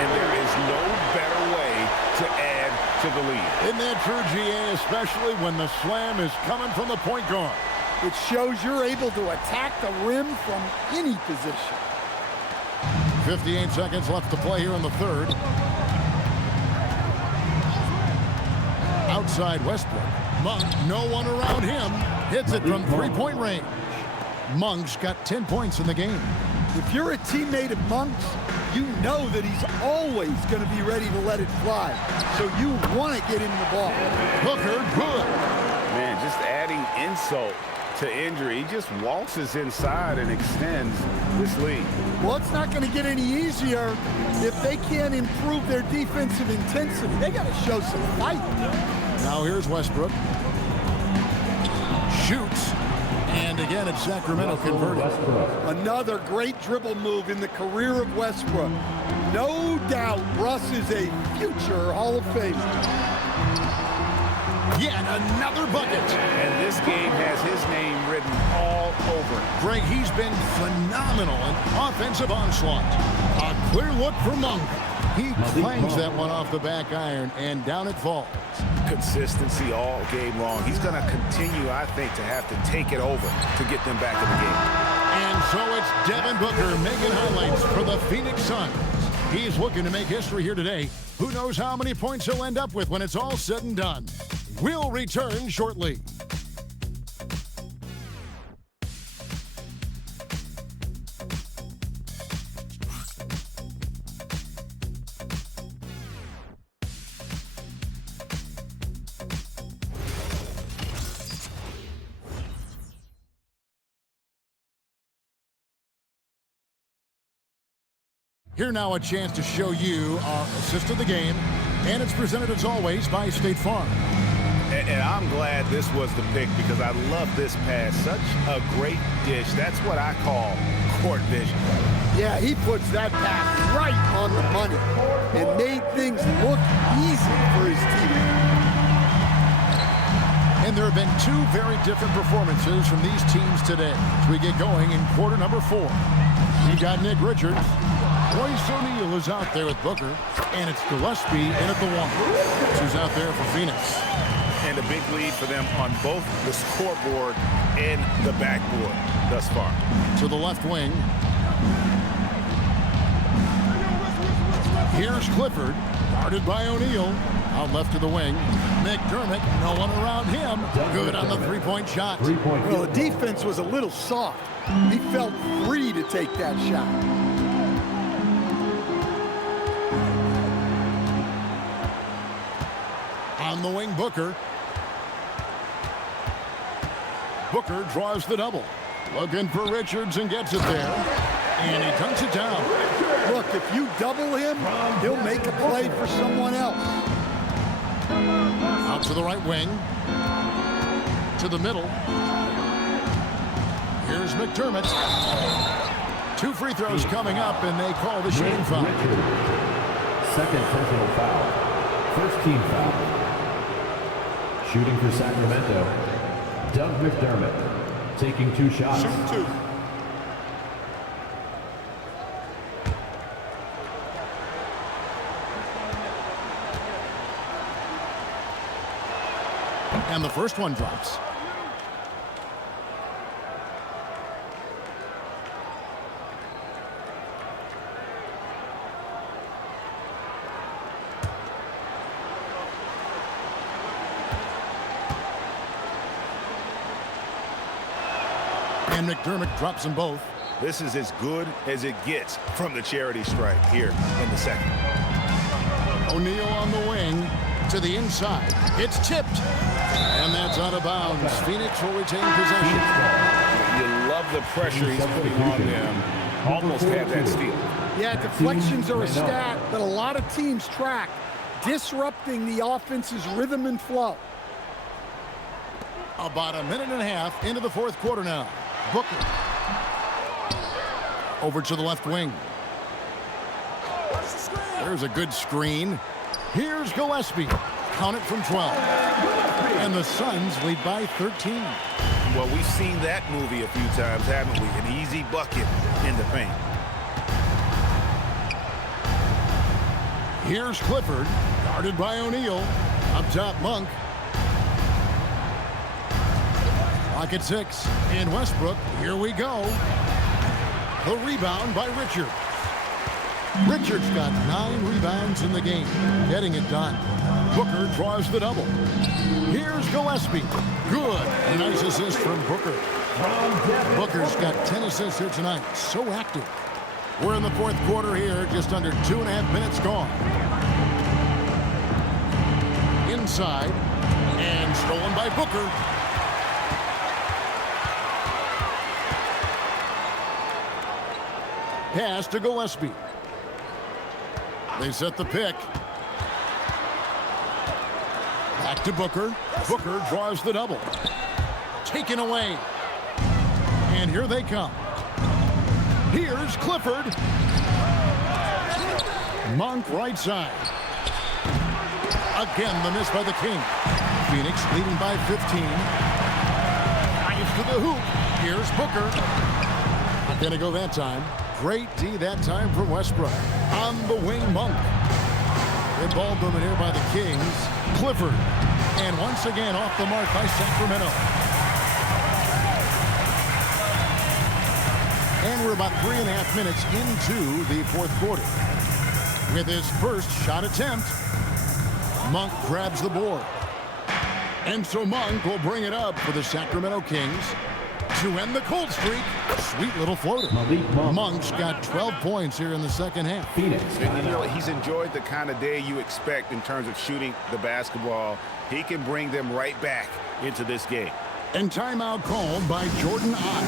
And there is no better way to add to the lead. Isn't that true, GA, especially when the slam is coming from the point guard? It shows you're able to attack the rim from any position. 58 seconds left to play here in the third. outside Westbrook. Monk, no one around him. Hits it from three-point range. Monk's got 10 points in the game. If you're a teammate of Monk's, you know that he's always going to be ready to let it fly. So you want to get him the ball. Booker, good. Man, just adding insult to injury. He just waltzes inside and extends this lead. Well, it's not going to get any easier if they can't improve their defensive intensity. They got to show some fight. Now here's Westbrook. Shoots. And again, it's Sacramento converted. Another great dribble move in the career of Westbrook. No doubt Russ is a future Hall of Famer. Yet another bucket. And this game has his name written all over it. Greg, he's been phenomenal in offensive onslaught. A clear look for Monk. He clangs that one off the back iron, and down it falls. Consistency all game long. He's going to continue, I think, to have to take it over to get them back in the game. And so it's Devin Booker making highlights for the Phoenix Suns. He's looking to make history here today. Who knows how many points he'll end up with when it's all said and done. We'll return shortly. Here now a chance to show you our assist of the game, and it's presented as always by State Farm. And I'm glad this was the pick because I love this pass. Such a great dish. That's what I call court vision. Yeah, he puts that pass right on the money and made things look easy for his team. And there have been two very different performances from these teams today as we get going in quarter number 4. You got Nick Richards. Royce O'Neal is out there with Booker, and it's Gillespie in at the 1. Who's out there for Phoenix. And a big lead for them on both the scoreboard and the backboard thus far. To the left wing. Here's Clifford, guarded by O'Neal. Out left to the wing. McDermott, no one around him. Good on the three-point shot. Well, the defense was a little soft. He felt free to take that shot. On the wing, Booker. Booker draws the double. Looking for Richards and gets it there. And he dunks it down. Look, if you double him, he'll make a play for someone else. Out to the right wing. To the middle. Here's McDermott. 2 free throws coming up, and they call the shooting foul. Second personal foul. First team foul. Shooting for Sacramento, Doug McDermott, taking 2 shots. Shoot 2. And the first one drops. And McDermott drops them both. This is as good as it gets from the charity stripe here in the second. O'Neal on the wing to the inside. It's tipped. And that's out of bounds. Phoenix will retain possession. You love the pressure he's putting on them. Almost had that steal. Yeah, deflections are a stat that a lot of teams track, disrupting the offense's rhythm and flow. About a minute and a half into the fourth quarter now. Booker. Over to the left wing. There's a good screen. Here's Gillespie. Count it from 12. And the Suns lead by 13. Well, we've seen that movie a few times, haven't we? An easy bucket in the paint. Here's Clifford, guarded by O'Neal. Up top, Monk. Clock at 6. In Westbrook, here we go. The rebound by Richards. Richards got 9 rebounds in the game, getting it done. Booker draws the double. Here's Gillespie. Good. A nice assist from Booker. Booker's got 10 assists here tonight. So active. We're in the fourth quarter here. Just under 2.5 minutes gone. Inside. And stolen by Booker. Pass to Gillespie. They set the pick. Back to Booker. Booker draws the double. Taken away. And here they come. Here's Clifford. Monk right side. Again, the miss by the King. Phoenix leading by 15. Drives to the hoop. Here's Booker. Not gonna go that time. Great D that time from Westbrook. On the wing, Monk. Good ball movement here by the Kings. Clifford. And once again off the mark by Sacramento. And we're about 3.5 minutes into the fourth quarter. With his first shot attempt, Monk grabs the board. And so Monk will bring it up for the Sacramento Kings to end the cold streak. Sweet little floater. Monk's got 12 points here in the second half. And you know, he's enjoyed the kind of day you expect in terms of shooting the basketball. He can bring them right back into this game. And timeout called by Jordan Ott.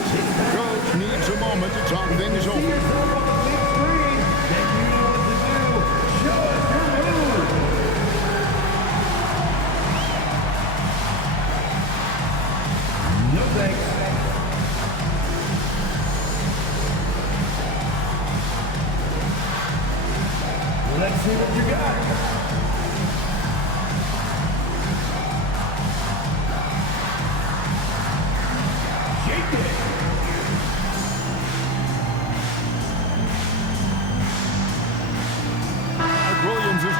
Coach needs a moment to talk things over. Let's see what you got. Williams is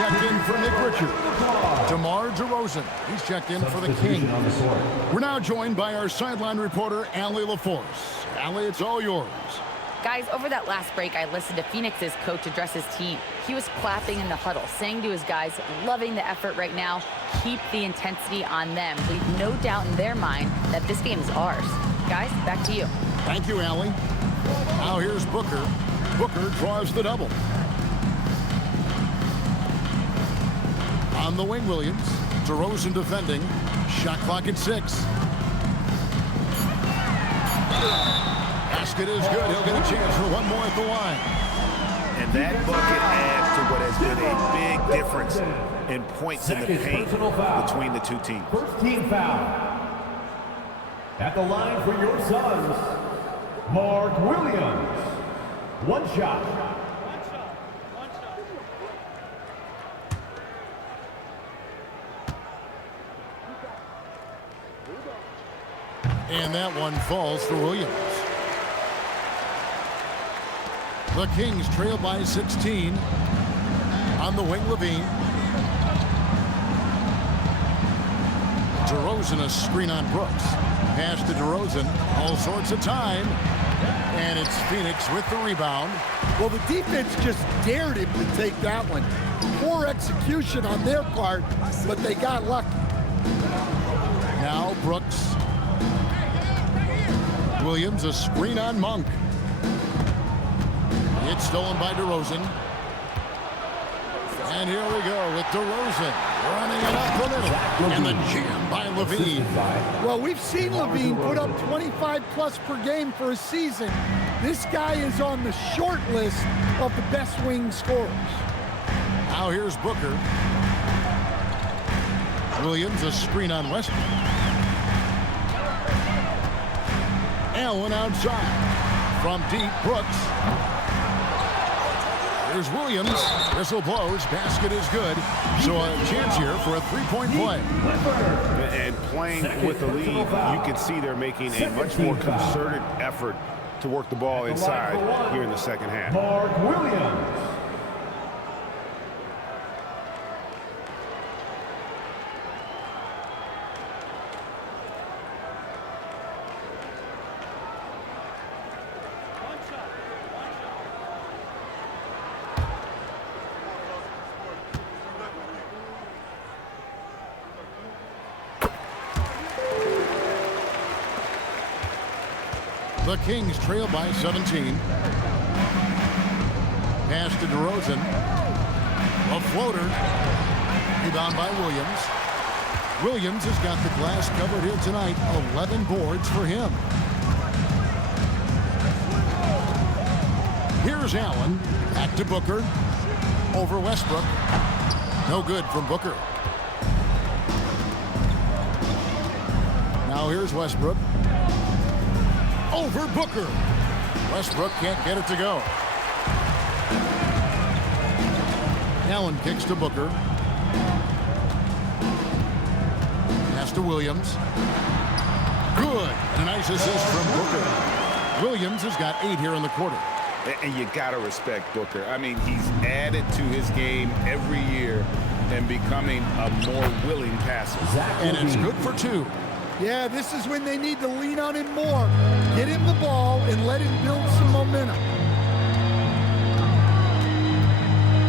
checked in for Nick Richards. DeMar DeRozan, he's checked in for the King. We're now joined by our sideline reporter, Allie LaForce. Allie, it's all yours. Guys, over that last break, I listened to Phoenix's coach address his team. He was clapping in the huddle, saying to his guys, loving the effort right now, keep the intensity on them. Leave no doubt in their mind that this game is ours. Guys, back to you. Thank you, Allie. Now here's Booker. Booker draws the double. On the wing, Williams. DeRozan defending. Shot clock at 6. Basket is good. He'll get a chance for one more at the line. And that bucket adds to what has been a big difference in points in the paint between the two teams. First team foul. At the line for your Suns, Mark Williams. One shot. And that one falls for Williams. The Kings trail by 16. On the wing, Levine. DeRozan, a screen on Brooks. Pass to DeRozan. All sorts of time. And it's Phoenix with the rebound. Well, the defense just dared him to take that one. Poor execution on their part, but they got lucky. Now Brooks. Williams, a screen on Monk. It's stolen by DeRozan. And here we go with DeRozan running it up the middle. And the jam by Levine. Well, we've seen Levine put up 25+ per game for a season. This guy is on the short list of the best wing scorers. Now here's Booker. Williams, a screen on Westbrook. Allen outside. From deep, Brooks. Here's Williams. Whistle blows. Basket is good. So a chance here for a three-point play. And playing with the lead, you can see they're making a much more concerted effort to work the ball inside here in the second half. Mark Williams. The Kings trail by 17. Pass to DeRozan. A floater. Rebound by Williams. Williams has got the glass covered here tonight. 11 boards for him. Here's Allen. Back to Booker. Over Westbrook. No good from Booker. Now here's Westbrook. Over Booker. Westbrook can't get it to go. Allen kicks to Booker. Pass to Williams. Good. And a nice assist from Booker. Williams has got 8 here in the quarter. And you got to respect Booker. I mean, he's added to his game every year and becoming a more willing passer. And it's good for 2. Yeah, this is when they need to lean on him more. Get him the ball and let him build some momentum.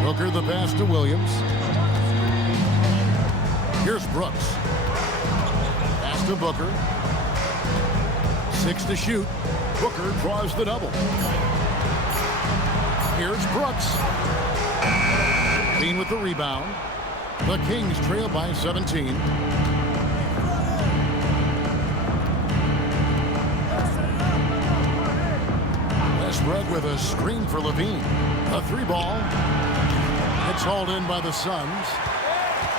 Booker the pass to Williams. Here's Brooks. Pass to Booker. 6 to shoot. Booker draws the double. Here's Brooks. Bean with the rebound. The Kings trail by 17. Westbrook with a screen for Levine. A 3-ball. It's hauled in by the Suns.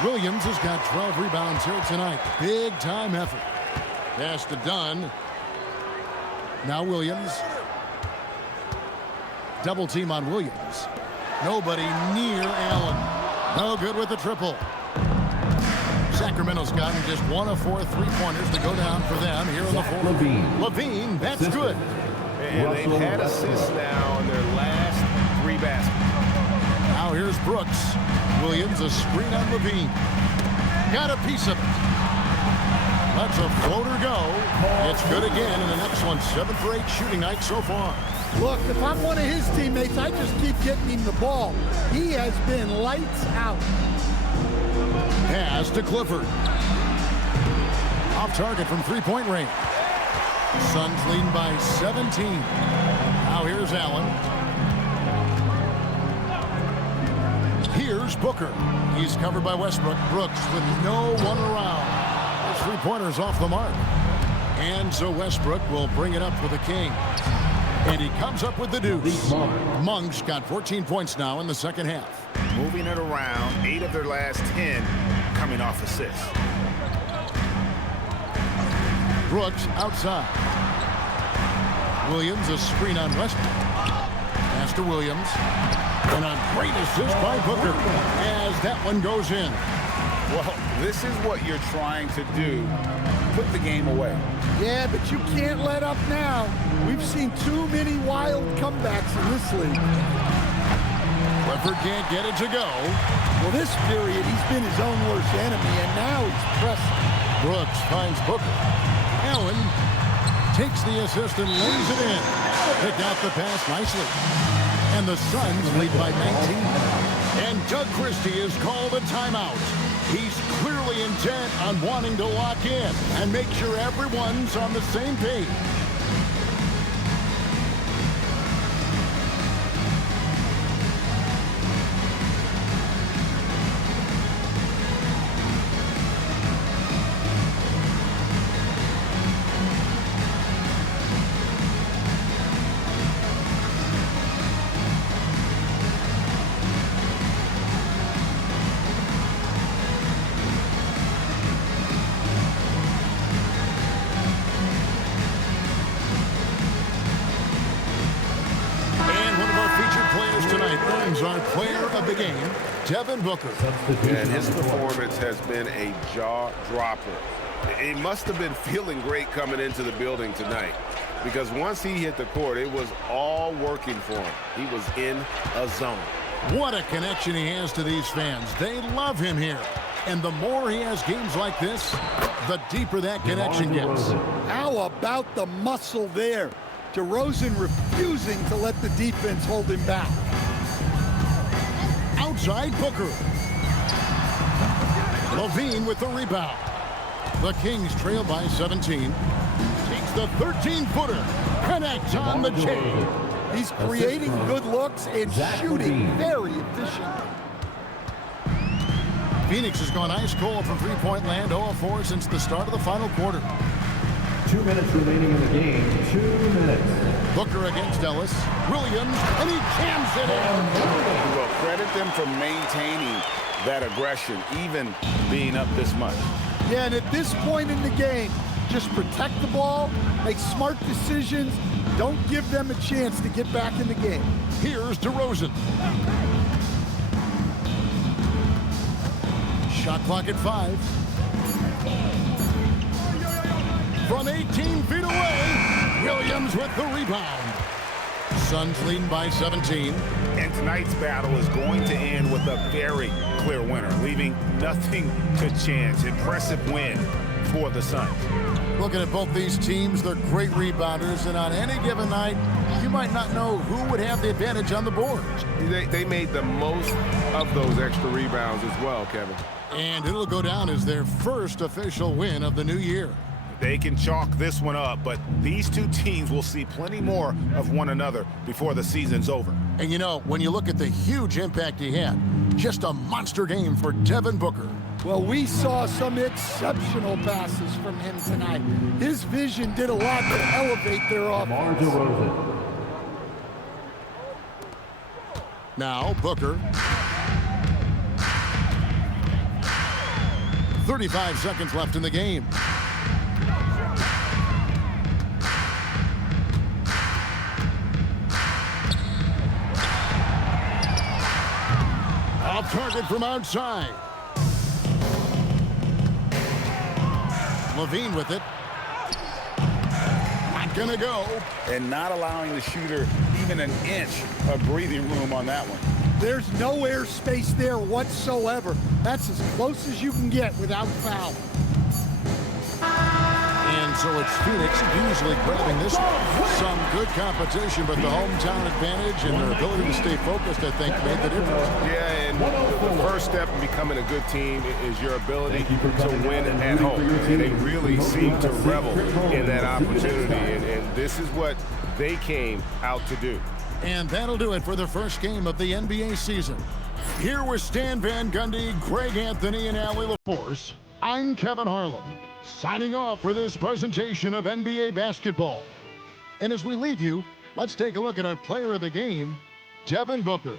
Williams has got 12 rebounds here tonight. Big time effort. Pass to Dunn. Now Williams. Double team on Williams. Nobody near Allen. No good with the triple. Sacramento's gotten just 1 of 4 3-pointers to go down for them here in the fourth. Levine, that's good. And they've had assists now in their last 3 baskets. Now here's Brooks. Williams, a screen on Levine. Got a piece of it. Lets a floater go. It's good again, and the next one 7 for 8 shooting night so far. Look, if I'm one of his teammates, I just keep getting him the ball. He has been lights out. Pass to Clifford. Off target from 3-point range. Suns leading by 17. Now here's Allen. Here's Booker. He's covered by Westbrook. Brooks with no one around. His 3-pointer's off the mark. And so Westbrook will bring it up for the Kings. And he comes up with the deuce. Monk's got 14 points now in the second half. Moving it around, 8 of their last 10 coming off assists. Brooks outside. Williams a screen on Westbrook. Pass to Williams. And a great assist by Booker as that one goes in. Well, this is what you're trying to do. Put the game away. Yeah, but you can't let up now. We've seen too many wild comebacks in this league. Clifford can't get it to go. Well, this period, he's been his own worst enemy, and now he's pressing. Brooks finds Booker. Allen takes the assist and lays it in. Picked out the pass nicely. And the Suns lead by 19. And Doug Christie has called a timeout. He's clearly intent on wanting to lock in and make sure everyone's on the same page. Our player of the game, Devin Booker. And his performance has been a jaw-dropper. He must have been feeling great coming into the building tonight because once he hit the court, it was all working for him. He was in a zone. What a connection he has to these fans. They love him here. And the more he has games like this, the deeper that connection gets. How about the muscle there? DeRozan refusing to let the defense hold him back. Outside Booker. Levine with the rebound. The Kings trail by 17. Takes the 13-footer. connects on the J. He's creating good looks and shooting very efficiently. Phoenix has gone ice cold from three-point land, 0-4 since the start of the final quarter. 2 minutes remaining in the game. 2 minutes. Booker against Ellis. Williams, and he jams it in. Well, credit them for maintaining that aggression, even being up this much. Yeah, and at this point in the game, just protect the ball, make smart decisions, don't give them a chance to get back in the game. Here's DeRozan. Shot clock at 5. From 18 feet away, Williams with the rebound. Suns leading by 17. And tonight's battle is going to end with a very clear winner, leaving nothing to chance. Impressive win for the Suns. Looking at both these teams, they're great rebounders, and on any given night, you might not know who would have the advantage on the boards. They made the most of those extra rebounds as well, Kevin. And it'll go down as their first official win of the new year. They can chalk this one up, but these two teams will see plenty more of one another before the season's over. And you know, when you look at the huge impact he had, just a monster game for Devin Booker. Well, we saw some exceptional passes from him tonight. His vision did a lot to elevate their offense. Now, Booker. 35 seconds left in the game. Off target from outside. Levine with it. Not gonna go. And not allowing the shooter even an inch of breathing room on that one. There's no airspace there whatsoever. That's as close as you can get without foul. And so it's Phoenix usually grabbing this one. Some good competition, but the hometown advantage and their ability to stay focused, I think, made the difference. Yeah, and the first step in becoming a good team is your ability to win at home. And they really seem to revel in that opportunity, and this is what they came out to do. And that'll do it for the first game of the NBA season. Here with Stan Van Gundy, Greg Anthony, and Allie LaForce, I'm Kevin Harlan, signing off for this presentation of NBA basketball. And as we leave you, let's take a look at our player of the game, Devin Booker.